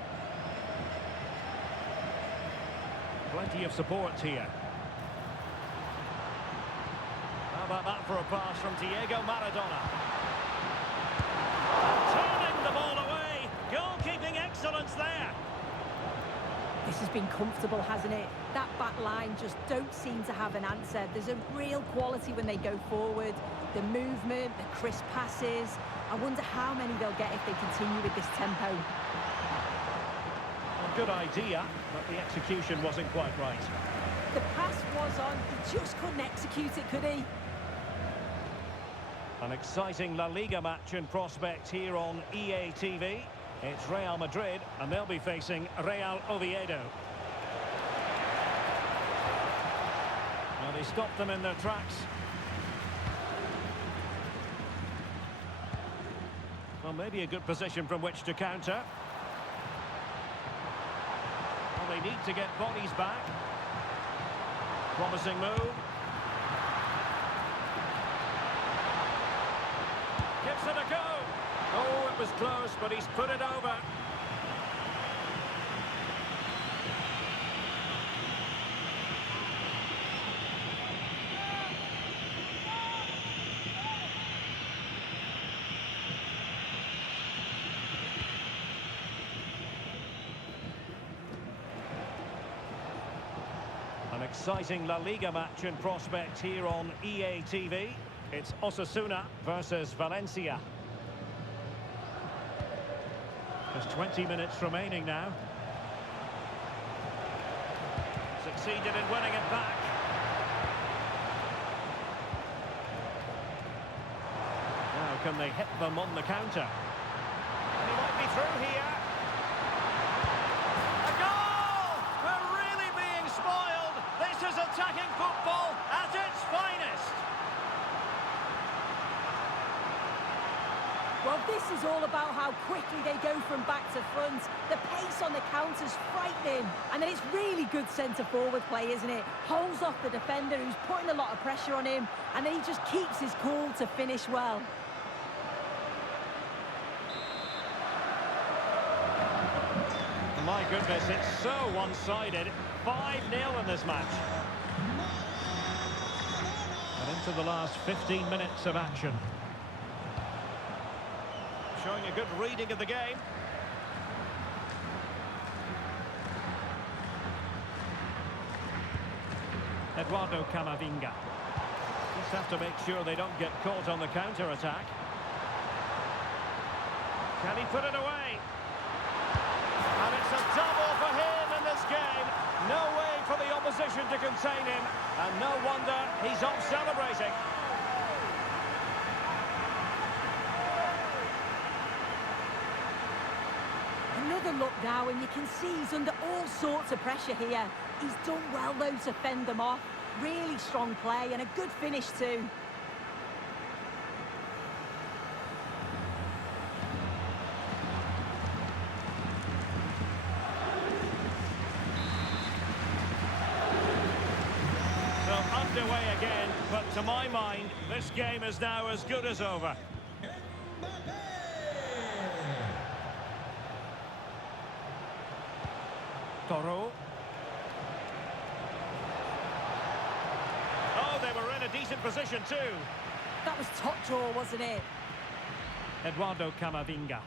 Plenty of support here. How about that for a pass from Diego Maradona? Turning the ball away. Goalkeeping excellence there. This has been comfortable, hasn't it? That back line just don't seem to have an answer. There's a real quality when they go forward. The movement, the crisp passes. I wonder how many they'll get if they continue with this tempo. A good idea, but the execution wasn't quite right. The pass was on, he just couldn't execute it, could he? An exciting La Liga match in prospect here on EA TV. It's Real Madrid, and they'll be facing Real Oviedo. Well, they stopped them in their tracks. Well, maybe a good position from which to counter. Well, they need to get bodies back. Promising move. Gives it a go. Oh, it was close, but he's put it over. An exciting La Liga match in prospect here on EA TV. It's Osasuna versus Valencia. Just 20 minutes remaining now. Succeeded in winning it back. Now can they hit them on the counter? And he might be through here. A goal! We're really being spoiled. This is attacking football at its finest. Well, this is all about how quickly they go from back to front. The pace on the counter's frightening. And then it's really good centre-forward play, isn't it? Holds off the defender who's putting a lot of pressure on him. And then he just keeps his cool to finish well. My goodness, it's so one-sided. 5-0 in this match. And into the last 15 minutes of action. Showing a good reading of the game. Eduardo Camavinga. Just have to make sure they don't get caught on the counter-attack. Can he put it away? And it's a double for him in this game. No way for the opposition to contain him. And no wonder he's off celebrating. Another look now, and you can see he's under all sorts of pressure here. He's done well, though, to fend them off. Really strong play and a good finish, too. So underway again, but to my mind, this game is now as good as over. Courtois. Oh, they were in a decent position too. That was top draw, wasn't it? Eduardo Camavinga.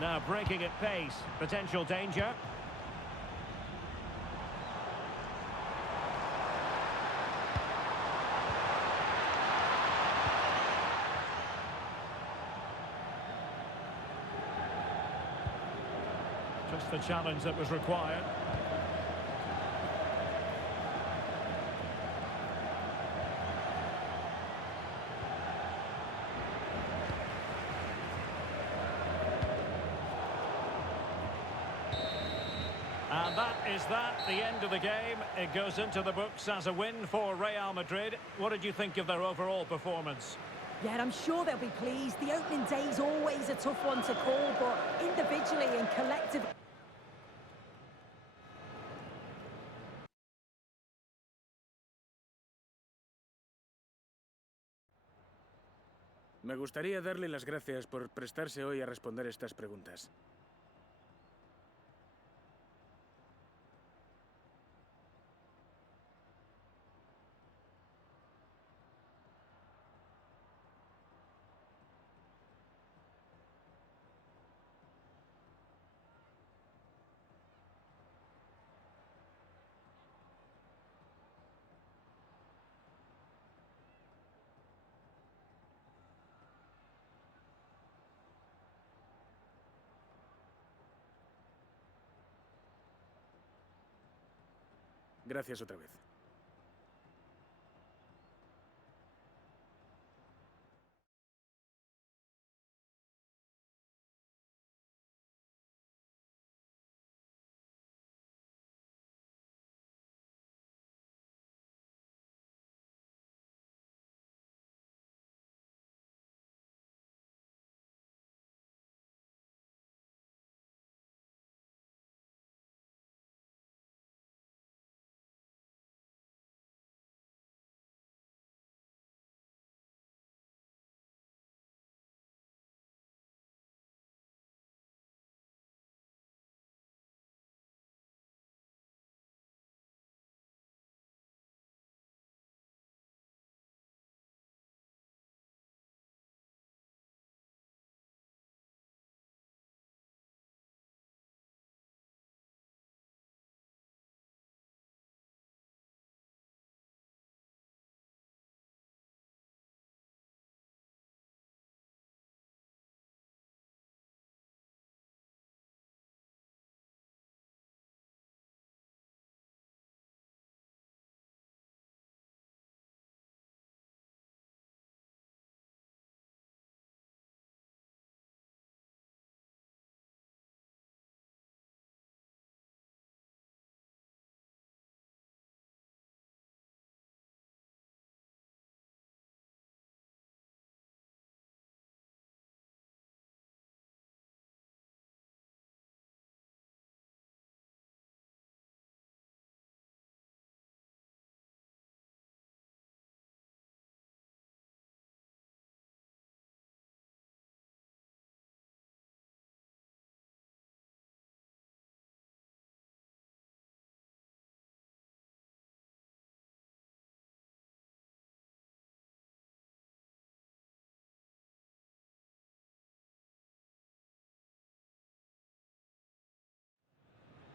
Now breaking at pace. Potential danger. Just the challenge that was required. And that is the end of the game. It goes into the books as a win for Real Madrid. What did you think of their overall performance? Yeah, I'm sure they'll be pleased. The opening day's always a tough one to call, but individually and collectively... Me gustaría darle las gracias por prestarse hoy a responder estas preguntas. Gracias otra vez.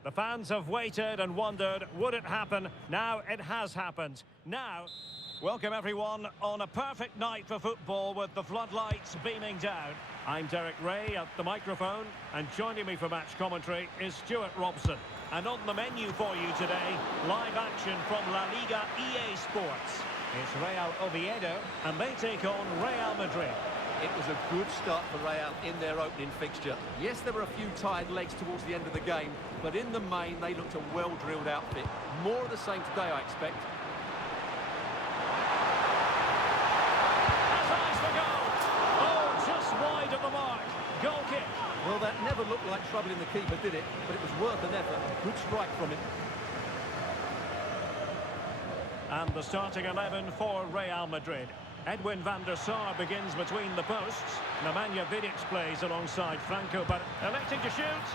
The fans have waited and wondered, would it happen? Now it has happened. Now, welcome everyone on a perfect night for football with the floodlights beaming down. I'm Derek Ray at the microphone, and joining me for match commentary is Stuart Robson. And on the menu for you today, live action from La Liga EA Sports. It's Real Oviedo, and they take on Real Madrid. It was a good start for Real in their opening fixture. Yes, there were a few tired legs towards the end of the game, but in the main, they looked a well-drilled outfit. More of the same today, I expect. Has eyes for goal. Oh, just wide of the mark. Goal kick. Well, that never looked like troubling the keeper, did it? But it was worth an effort. Good strike from him. And the starting 11 for Real Madrid. Edwin van der Sar begins between the posts. Nemanja Vidic plays alongside Franco, but electing to shoot.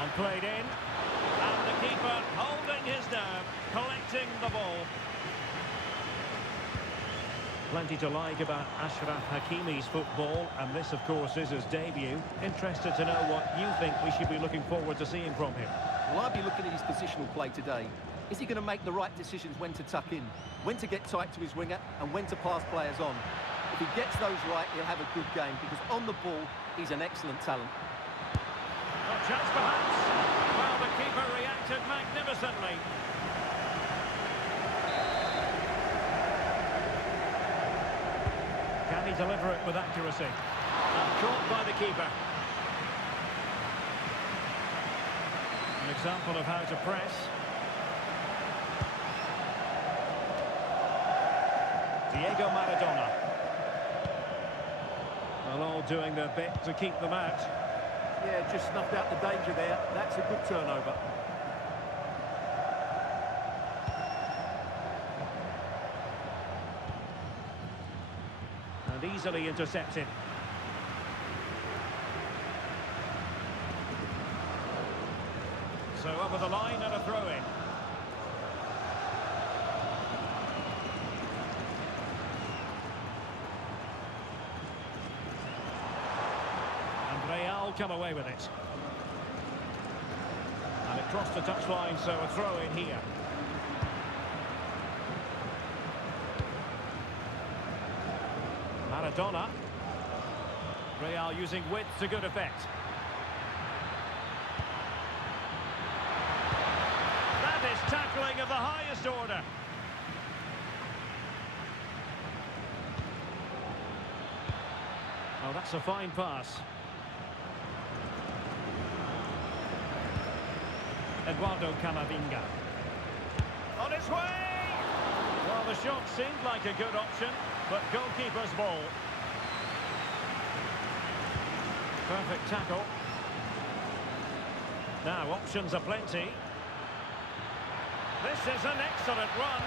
And played in. And the keeper holding his nerve, collecting the ball. Plenty to like about Achraf Hakimi's football, and this, of course, is his debut. Interested to know what you think we should be looking forward to seeing from him. Well, I'd be looking at his positional play today. Is he going to make the right decisions when to tuck in, when to get tight to his winger, and when to pass players on? If he gets those right, he'll have a good game, because on the ball, he's an excellent talent. A chance perhaps. Well, the keeper reacted magnificently. Can he deliver it with accuracy? And caught by the keeper. An example of how to press. Diego Maradona. Well, all doing their bit to keep them out. Yeah, just snuffed out the danger there. That's a good turnover. And easily intercepted. So over the line and a throw-in. Real come away with it. And it crossed the touchline, so a throw in here. Maradona. Real using width to good effect. That is tackling of the highest order. Oh, that's a fine pass. Eduardo Camavinga. On its way! Well, the shot seemed like a good option, but goalkeeper's ball. Perfect tackle. Now, options are plenty. This is an excellent run.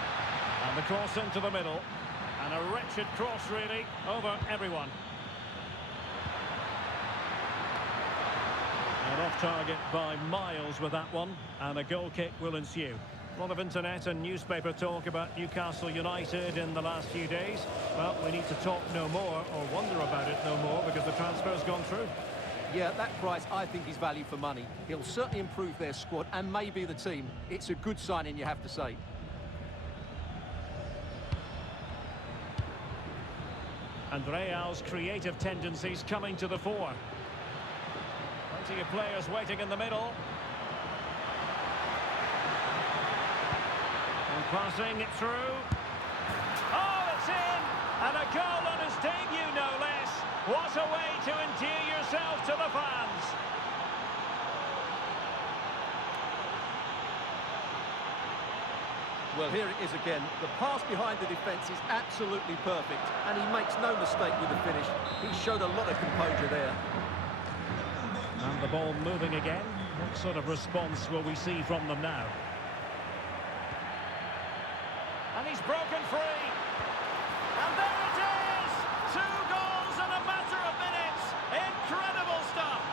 And the cross into the middle. And a wretched cross, really, over everyone. And off target by miles with that one, and a goal kick will ensue. A lot of internet and newspaper talk about Newcastle United in the last few days. Well, we need to talk no more, or wonder about it no more, because the transfer's gone through. Yeah, that price, I think, is value for money. He'll certainly improve their squad, and maybe the team. It's a good signing, you have to say. And Real's creative tendencies coming to the fore. Plenty of players waiting in the middle. And passing it through. Oh, it's in! And a goal on his debut, no less. What a way to endear yourself to the fans. Well, here it is again. The pass behind the defence is absolutely perfect, and he makes no mistake with the finish. He showed a lot of composure there. And the ball moving again. What sort of response will we see from them now? And he's broken free. And there it is! 2 goals in a matter of minutes. Incredible stuff.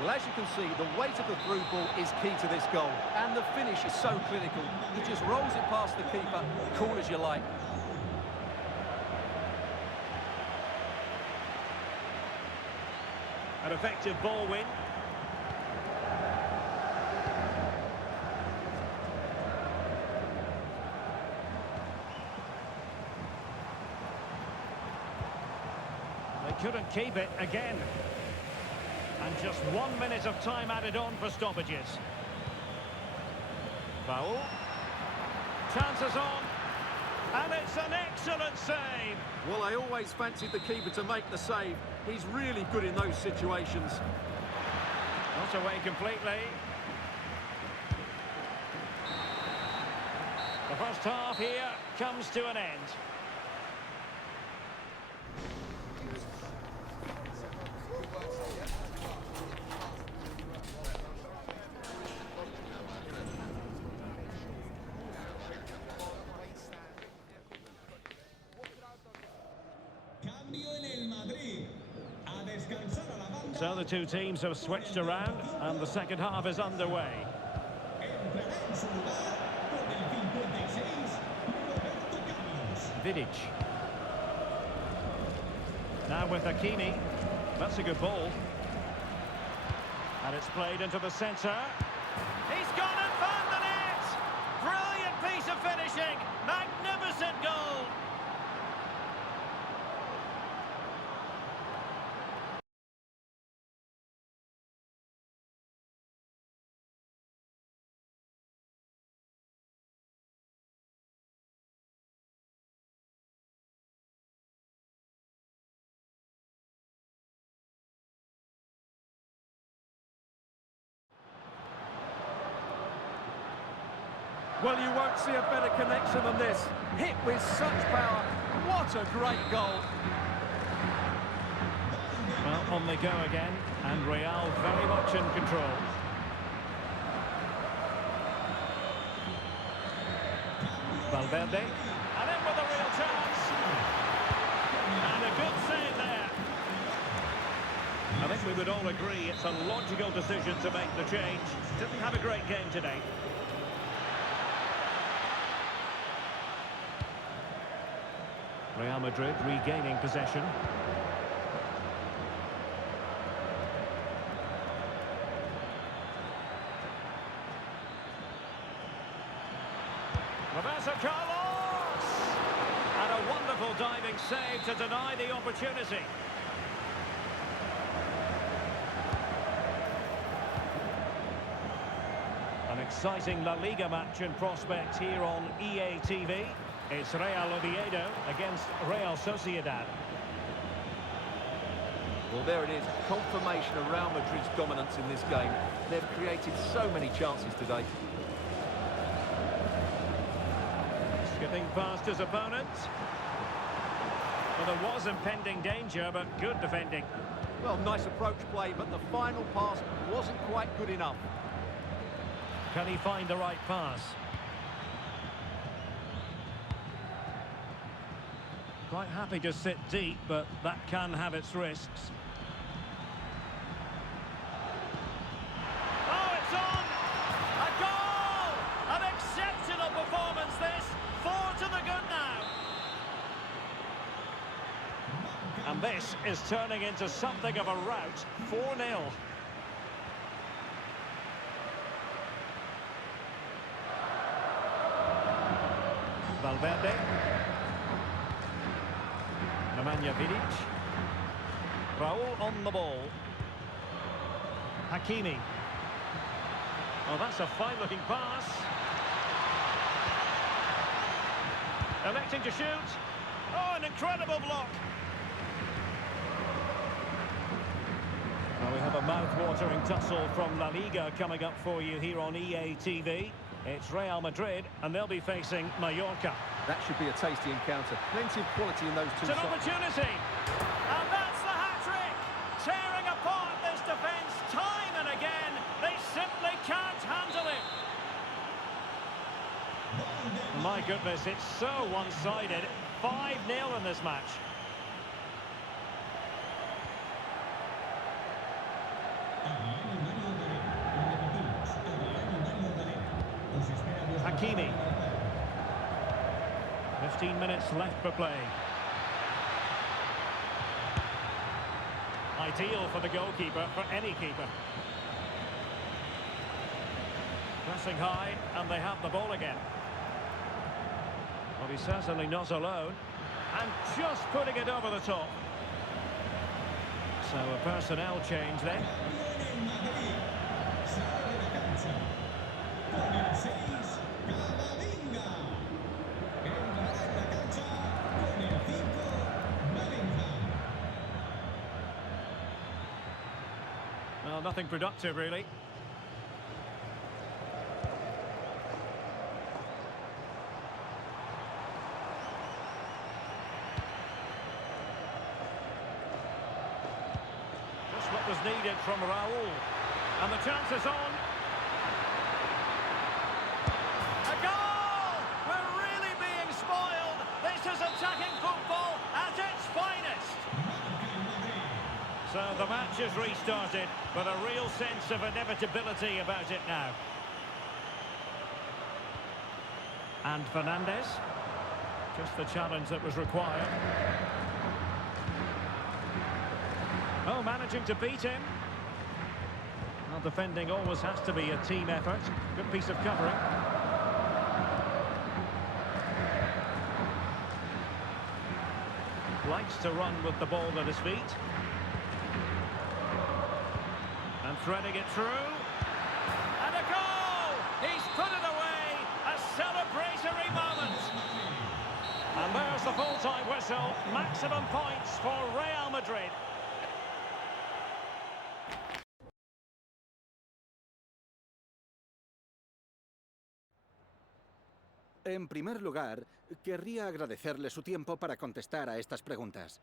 Well, as you can see, the weight of the through ball is key to this goal. And the finish is so clinical. He just rolls it past the keeper, cool as you like. An effective ball win. They couldn't keep it again. And just 1 minute of time added on for stoppages. Foul. Chances on. And it's an excellent save. Well, I always fancied the keeper to make the save. He's really good in those situations. Not away completely. The first half here comes to an end. So the two teams have switched around and the second half is underway. Vidic. Now with Hakimi. That's a good ball. And it's played into the centre. He's gone and found the net! Brilliant piece of finishing! Magnificent goal! Well, you won't see a better connection than this. Hit with such power. What a great goal. Well, on they go again, and Real very much in control. Valverde, and in with a real chance. And a good save there. I think we would all agree it's a logical decision to make the change. Didn't have a great game today. Real Madrid regaining possession. Roberto Carlos! And a wonderful diving save to deny the opportunity. An exciting La Liga match in prospect here on EA TV. It's Real Oviedo against Real Sociedad. Well, there it is. Confirmation of Real Madrid's dominance in this game. They've created so many chances today. Skipping past his opponent. Well, there was impending danger, but good defending. Well, nice approach play, but the final pass wasn't quite good enough. Can he find the right pass? Quite happy to sit deep, but that can have its risks. Oh, it's on! A goal! An exceptional performance this. 4 to the good now. And this is turning into something of a rout. 4-0. Valverde. Nemanja Vidic. Raul on the ball. Hakimi. Oh, that's a fine-looking pass. Electing to shoot. Oh, an incredible block. Well, we have a mouth-watering tussle from La Liga coming up for you here on EA TV. It's Real Madrid, and they'll be facing Mallorca. That should be a tasty encounter. Plenty of quality in those two It's an sides. opportunity. And that's the hat-trick. Tearing apart this defence time and again. They simply can't handle it. My goodness, it's so one-sided. 5-0 in this match. Hakimi. 15 minutes left for play. ideal for the goalkeeper, for any keeper. Pressing high, and they have the ball again. Well, he's certainly not alone. And just putting it over the top. So a personnel change then. Well, nothing productive, really. Just what was needed from Raul. And the chance is on. A goal! We're really being spoiled. This is attacking football at its finest. So the match has restarted, but a real sense of inevitability about it now. And Fernandes. Just the challenge that was required. Oh, managing to beat him. Well, defending always has to be a team effort. Good piece of covering. Likes to run with the ball at his feet. And threading it through. And a goal! He's put it away! A celebratory moment! And there's the full-time whistle. Maximum points for Real Madrid. En primer lugar, querría agradecerle su tiempo para contestar a estas preguntas.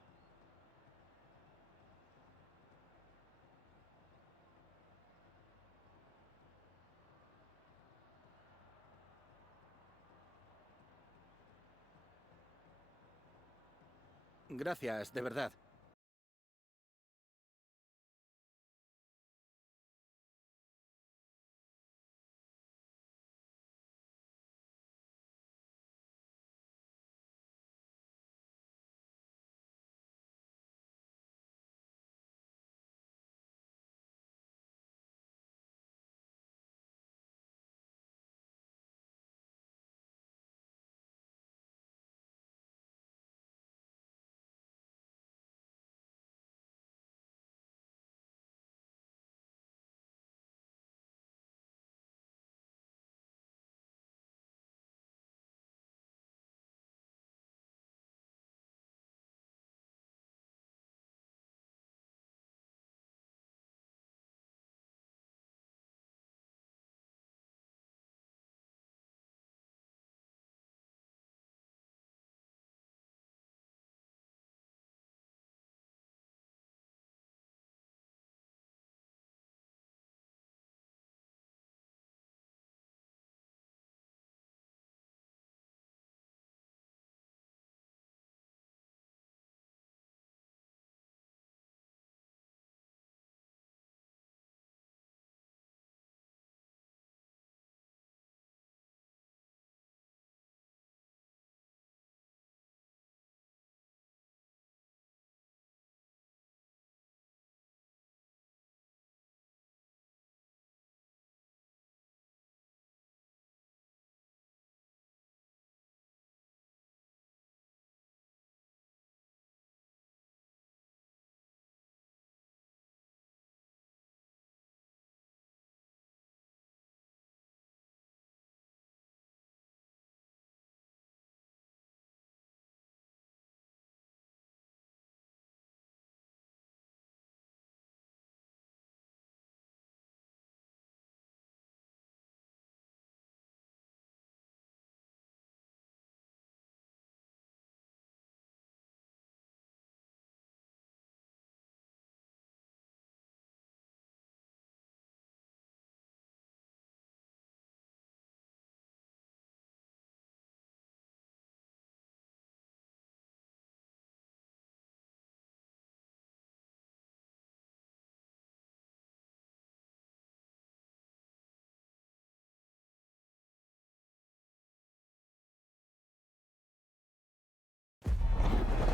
Gracias, de verdad.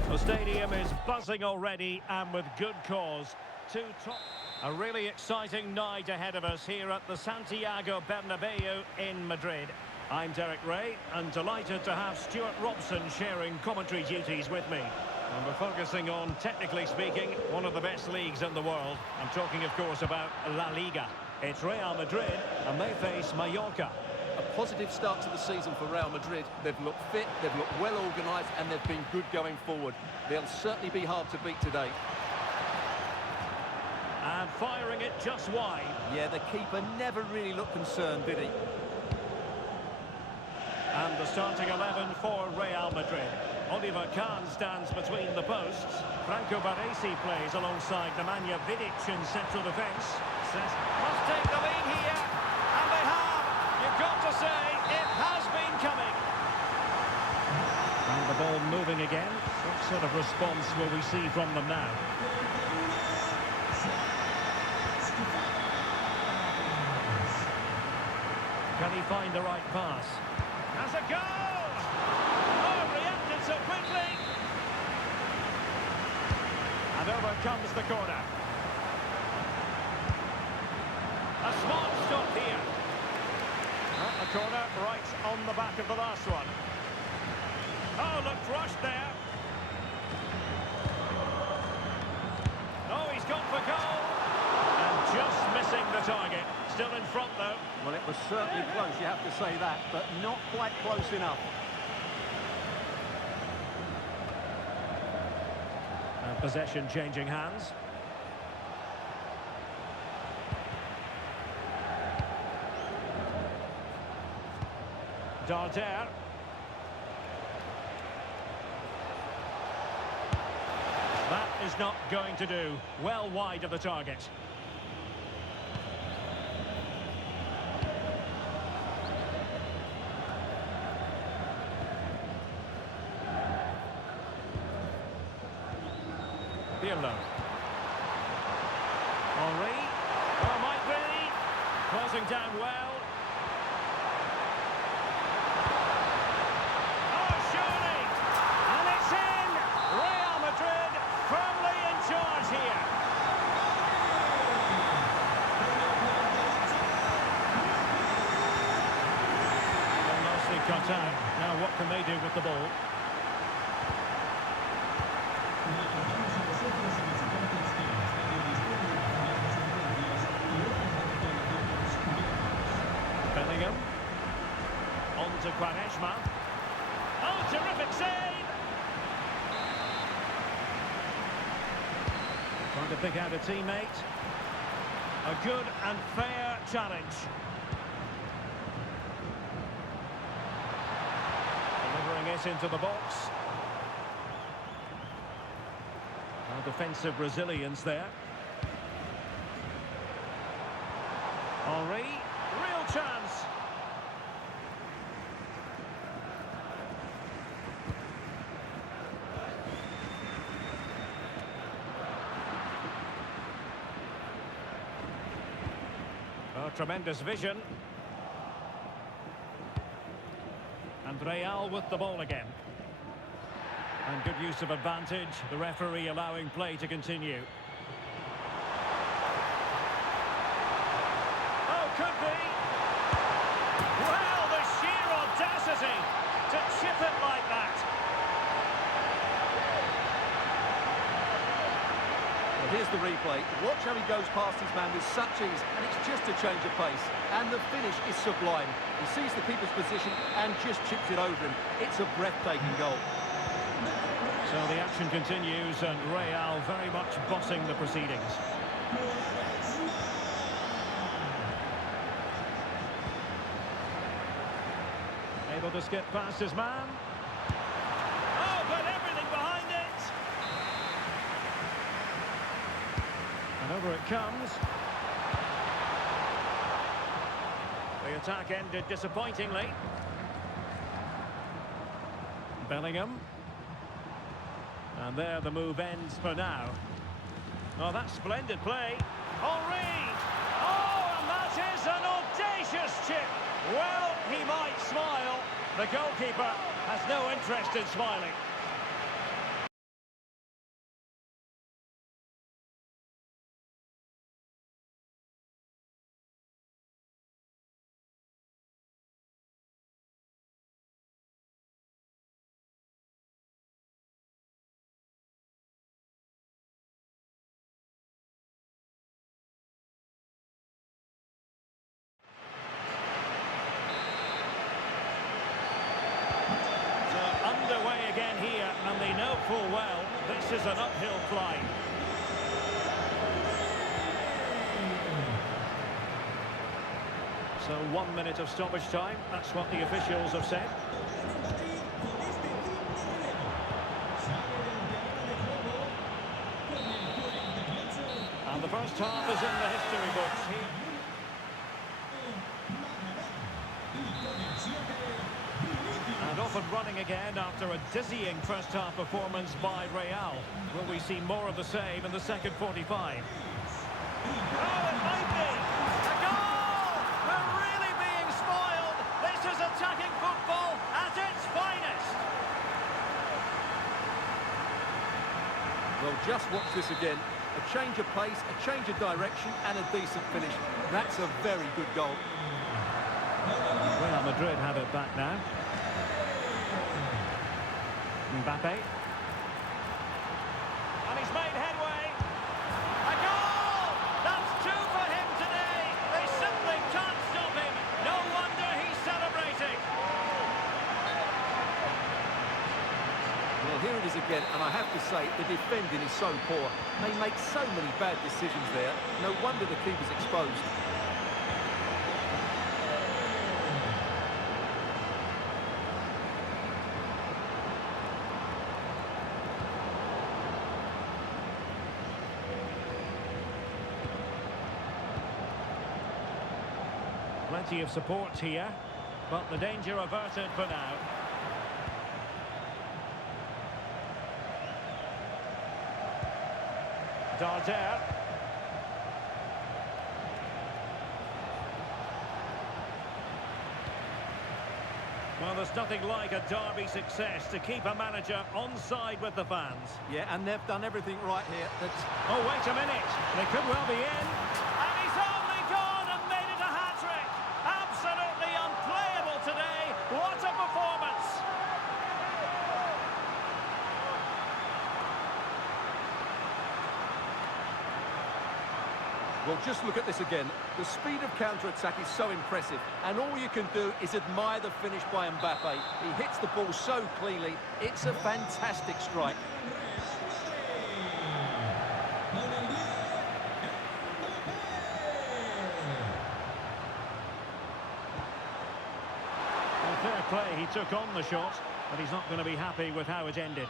The stadium is buzzing already, and with good cause. two top. A really exciting night ahead of us here at the Santiago Bernabeu in Madrid. I'm Derek Ray, and delighted to have Stuart Robson sharing commentary duties with me. And we're focusing on, technically speaking, one of the best leagues in the world. I'm talking, of course, about La Liga. It's Real Madrid, and they face Mallorca. A positive start to the season for Real Madrid. They've looked fit, they've looked well organised, and they've been good going forward. They'll certainly be hard to beat today. And firing it just wide. Yeah, the keeper never really looked concerned, did he? And the starting 11 for Real Madrid. Oliver Kahn stands between the posts. Franco Baresi plays alongside Nemanja Vidic in central defence. Must take the lead here. And they have. You've got to say, it has been coming. And the ball moving again. What sort of response will we see from them now? Can he find the right pass? Has a goal! Oh, reacted so quickly! And over comes the corner. A smart stop here. Well, the corner right on the back of the last one. Oh, looked rushed there. Oh, he's gone for goal. And just missing the target. Still in front, though. Well, it was certainly close, you have to say that, but not quite close enough. And possession changing hands. Darder. That is not going to do. Well wide of the target. Pirlo. Henry. Oh, might be. Closing down well. Oh, surely. And it's in. Real Madrid firmly in charge here. Well, nicely cut out. Now what can they do with the ball? Bellingham. On to Quaresma. Oh, terrific save! Trying to pick out a teammate. A good and fair challenge. Delivering it into the box. Now defensive resilience there. Henry. Real chance. Oh, tremendous vision. And Real with the ball again. And good use of advantage. The referee allowing play to continue. Could be. Well, the sheer audacity to chip it like that. Well, here's the replay. Watch how he goes past his man with such ease, and it's just a change of pace. And the finish is sublime. He sees the keeper's position and just chips it over him. It's a breathtaking goal. So the action continues, and Real very much bossing the proceedings. Able to skip past his man. Oh, but everything behind it. And over it comes. The attack ended disappointingly. Bellingham. And there the move ends for now. Oh, that's splendid play. Henry! Oh, and that is an audacious chip. Well, he might smile. The goalkeeper has no interest in smiling. again here, and they know full well this is an uphill climb. So 1 minute of stoppage time, that's what the officials have said. And the first half is in the history books here. And off and running again after a dizzying first half performance by Real. Will we see more of the same in the second 45? Oh, it might be! A goal! We're really being spoiled! This is attacking football at its finest! Well, just watch this again. A change of pace, a change of direction, and a decent finish. That's a very good goal. Real Madrid have it back now. Mbappé. And he's made headway. A goal! That's two for him today. They simply can't stop him. No wonder he's celebrating. Well, here it is again, and I have to say, the defending is so poor. They make so many bad decisions there. No wonder the keeper's exposed. Plenty of support here, but the danger averted for now. Darder. Well, there's nothing like a derby success to keep a manager on side with the fans. Yeah, and they've done everything right here. Oh, wait a minute. They could well be in. And he's only gone and made it a hat-trick. Absolutely unplayable today. What a performance. Well, just look at this again. The speed of counter-attack is so impressive, and all you can do is admire the finish by Mbappé. He hits the ball so cleanly. It's a fantastic strike. Well, fair play, he took on the shot, but he's not going to be happy with how it ended.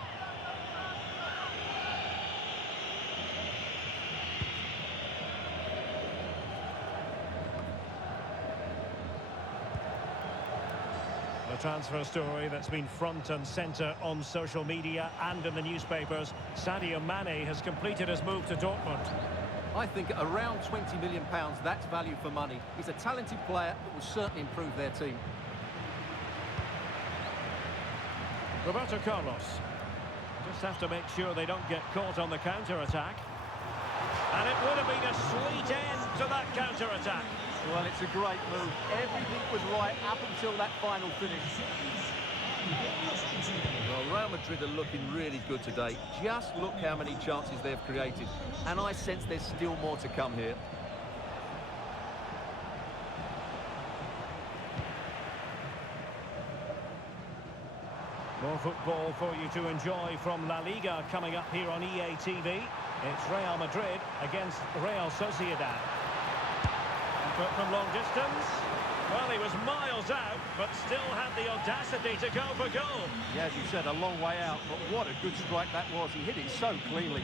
A transfer story that's been front and centre on social media and in the newspapers. Sadio Mane has completed his move to Dortmund. I think at around £20 million, that's value for money. He's a talented player that will certainly improve their team. Roberto Carlos. Just have to make sure they don't get caught on the counter-attack. And it would have been a sweet end to that counter-attack. Well, it's a great move. Everything was right up until that final finish. Well, Real Madrid are looking really good today. Just look how many chances they've created. And I sense there's still more to come here. More football for you to enjoy from La Liga coming up here on EA TV. It's Real Madrid against Real Sociedad. But from long distance, well, he was miles out, but still had the audacity to go for goal. Yeah, as you said, a long way out, but what a good strike that was. He hit it so cleanly.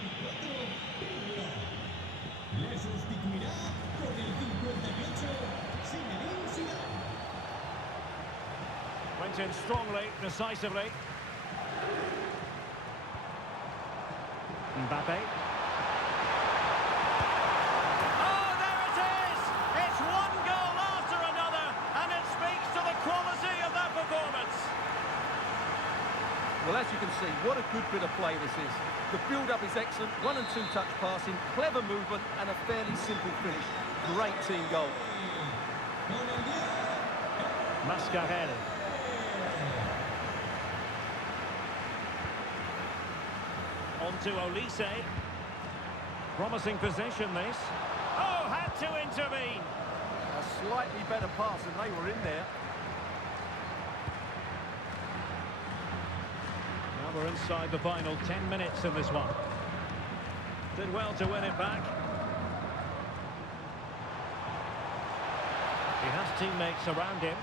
Went in strongly, decisively. Mbappé. Well, as you can see, what a good bit of play this is. The build-up is excellent, 1- and 2-touch passing, clever movement, and a fairly simple finish. Great team goal. Mascarell. On to Olise. Promising possession, this. Oh, had to intervene. A slightly better pass, and they were in there. We're We're inside the final 10 minutes in this one. Did well to win it back. He has teammates around him.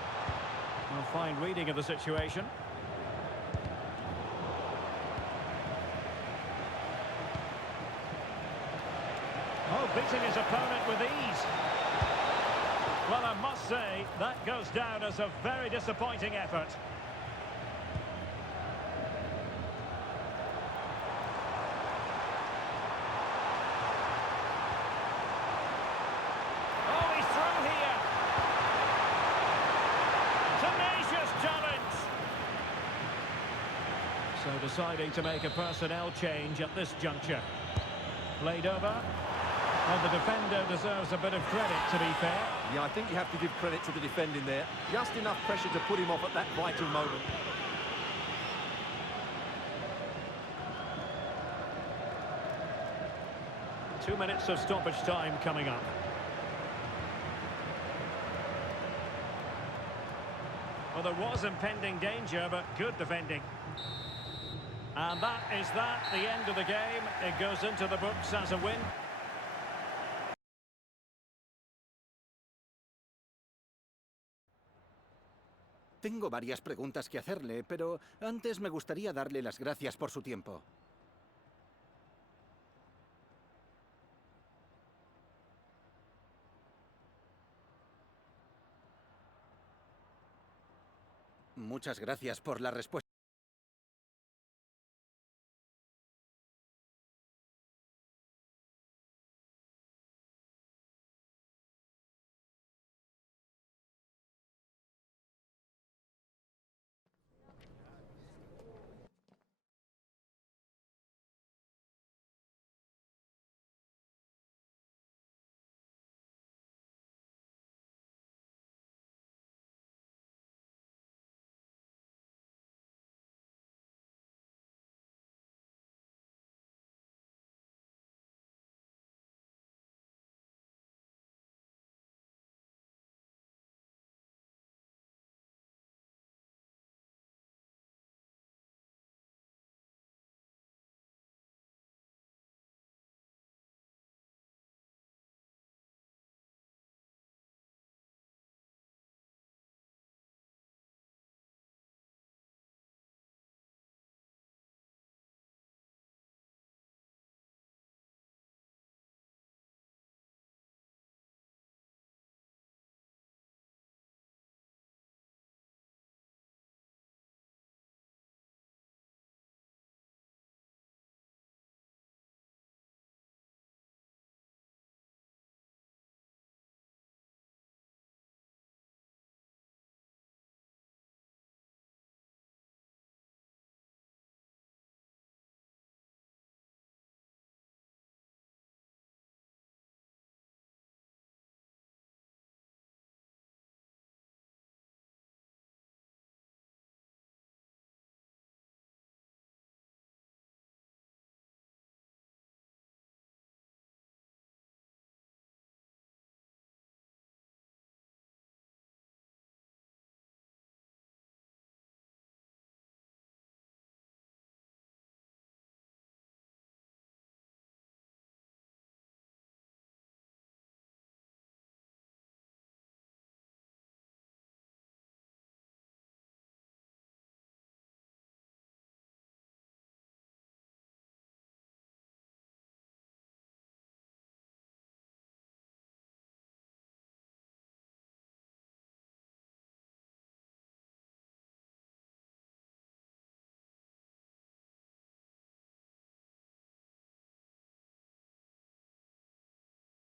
A fine reading of the situation. Oh, beating his opponent with ease. Well, I must say, that goes down as a very disappointing effort. Oh, he's through here. Tenacious challenge. So deciding to make a personnel change at this juncture. Played over. And the defender deserves a bit of credit, to be fair. Yeah, I think you have to give credit to the defending there. Just enough pressure to put him off at that vital moment. Two minutes of stoppage time coming up. Well, there was impending danger, but good defending. And that is that, the end of the game. It goes into the books as a win. Tengo varias preguntas que hacerle, pero antes me gustaría darle las gracias por su tiempo. Muchas gracias por la respuesta.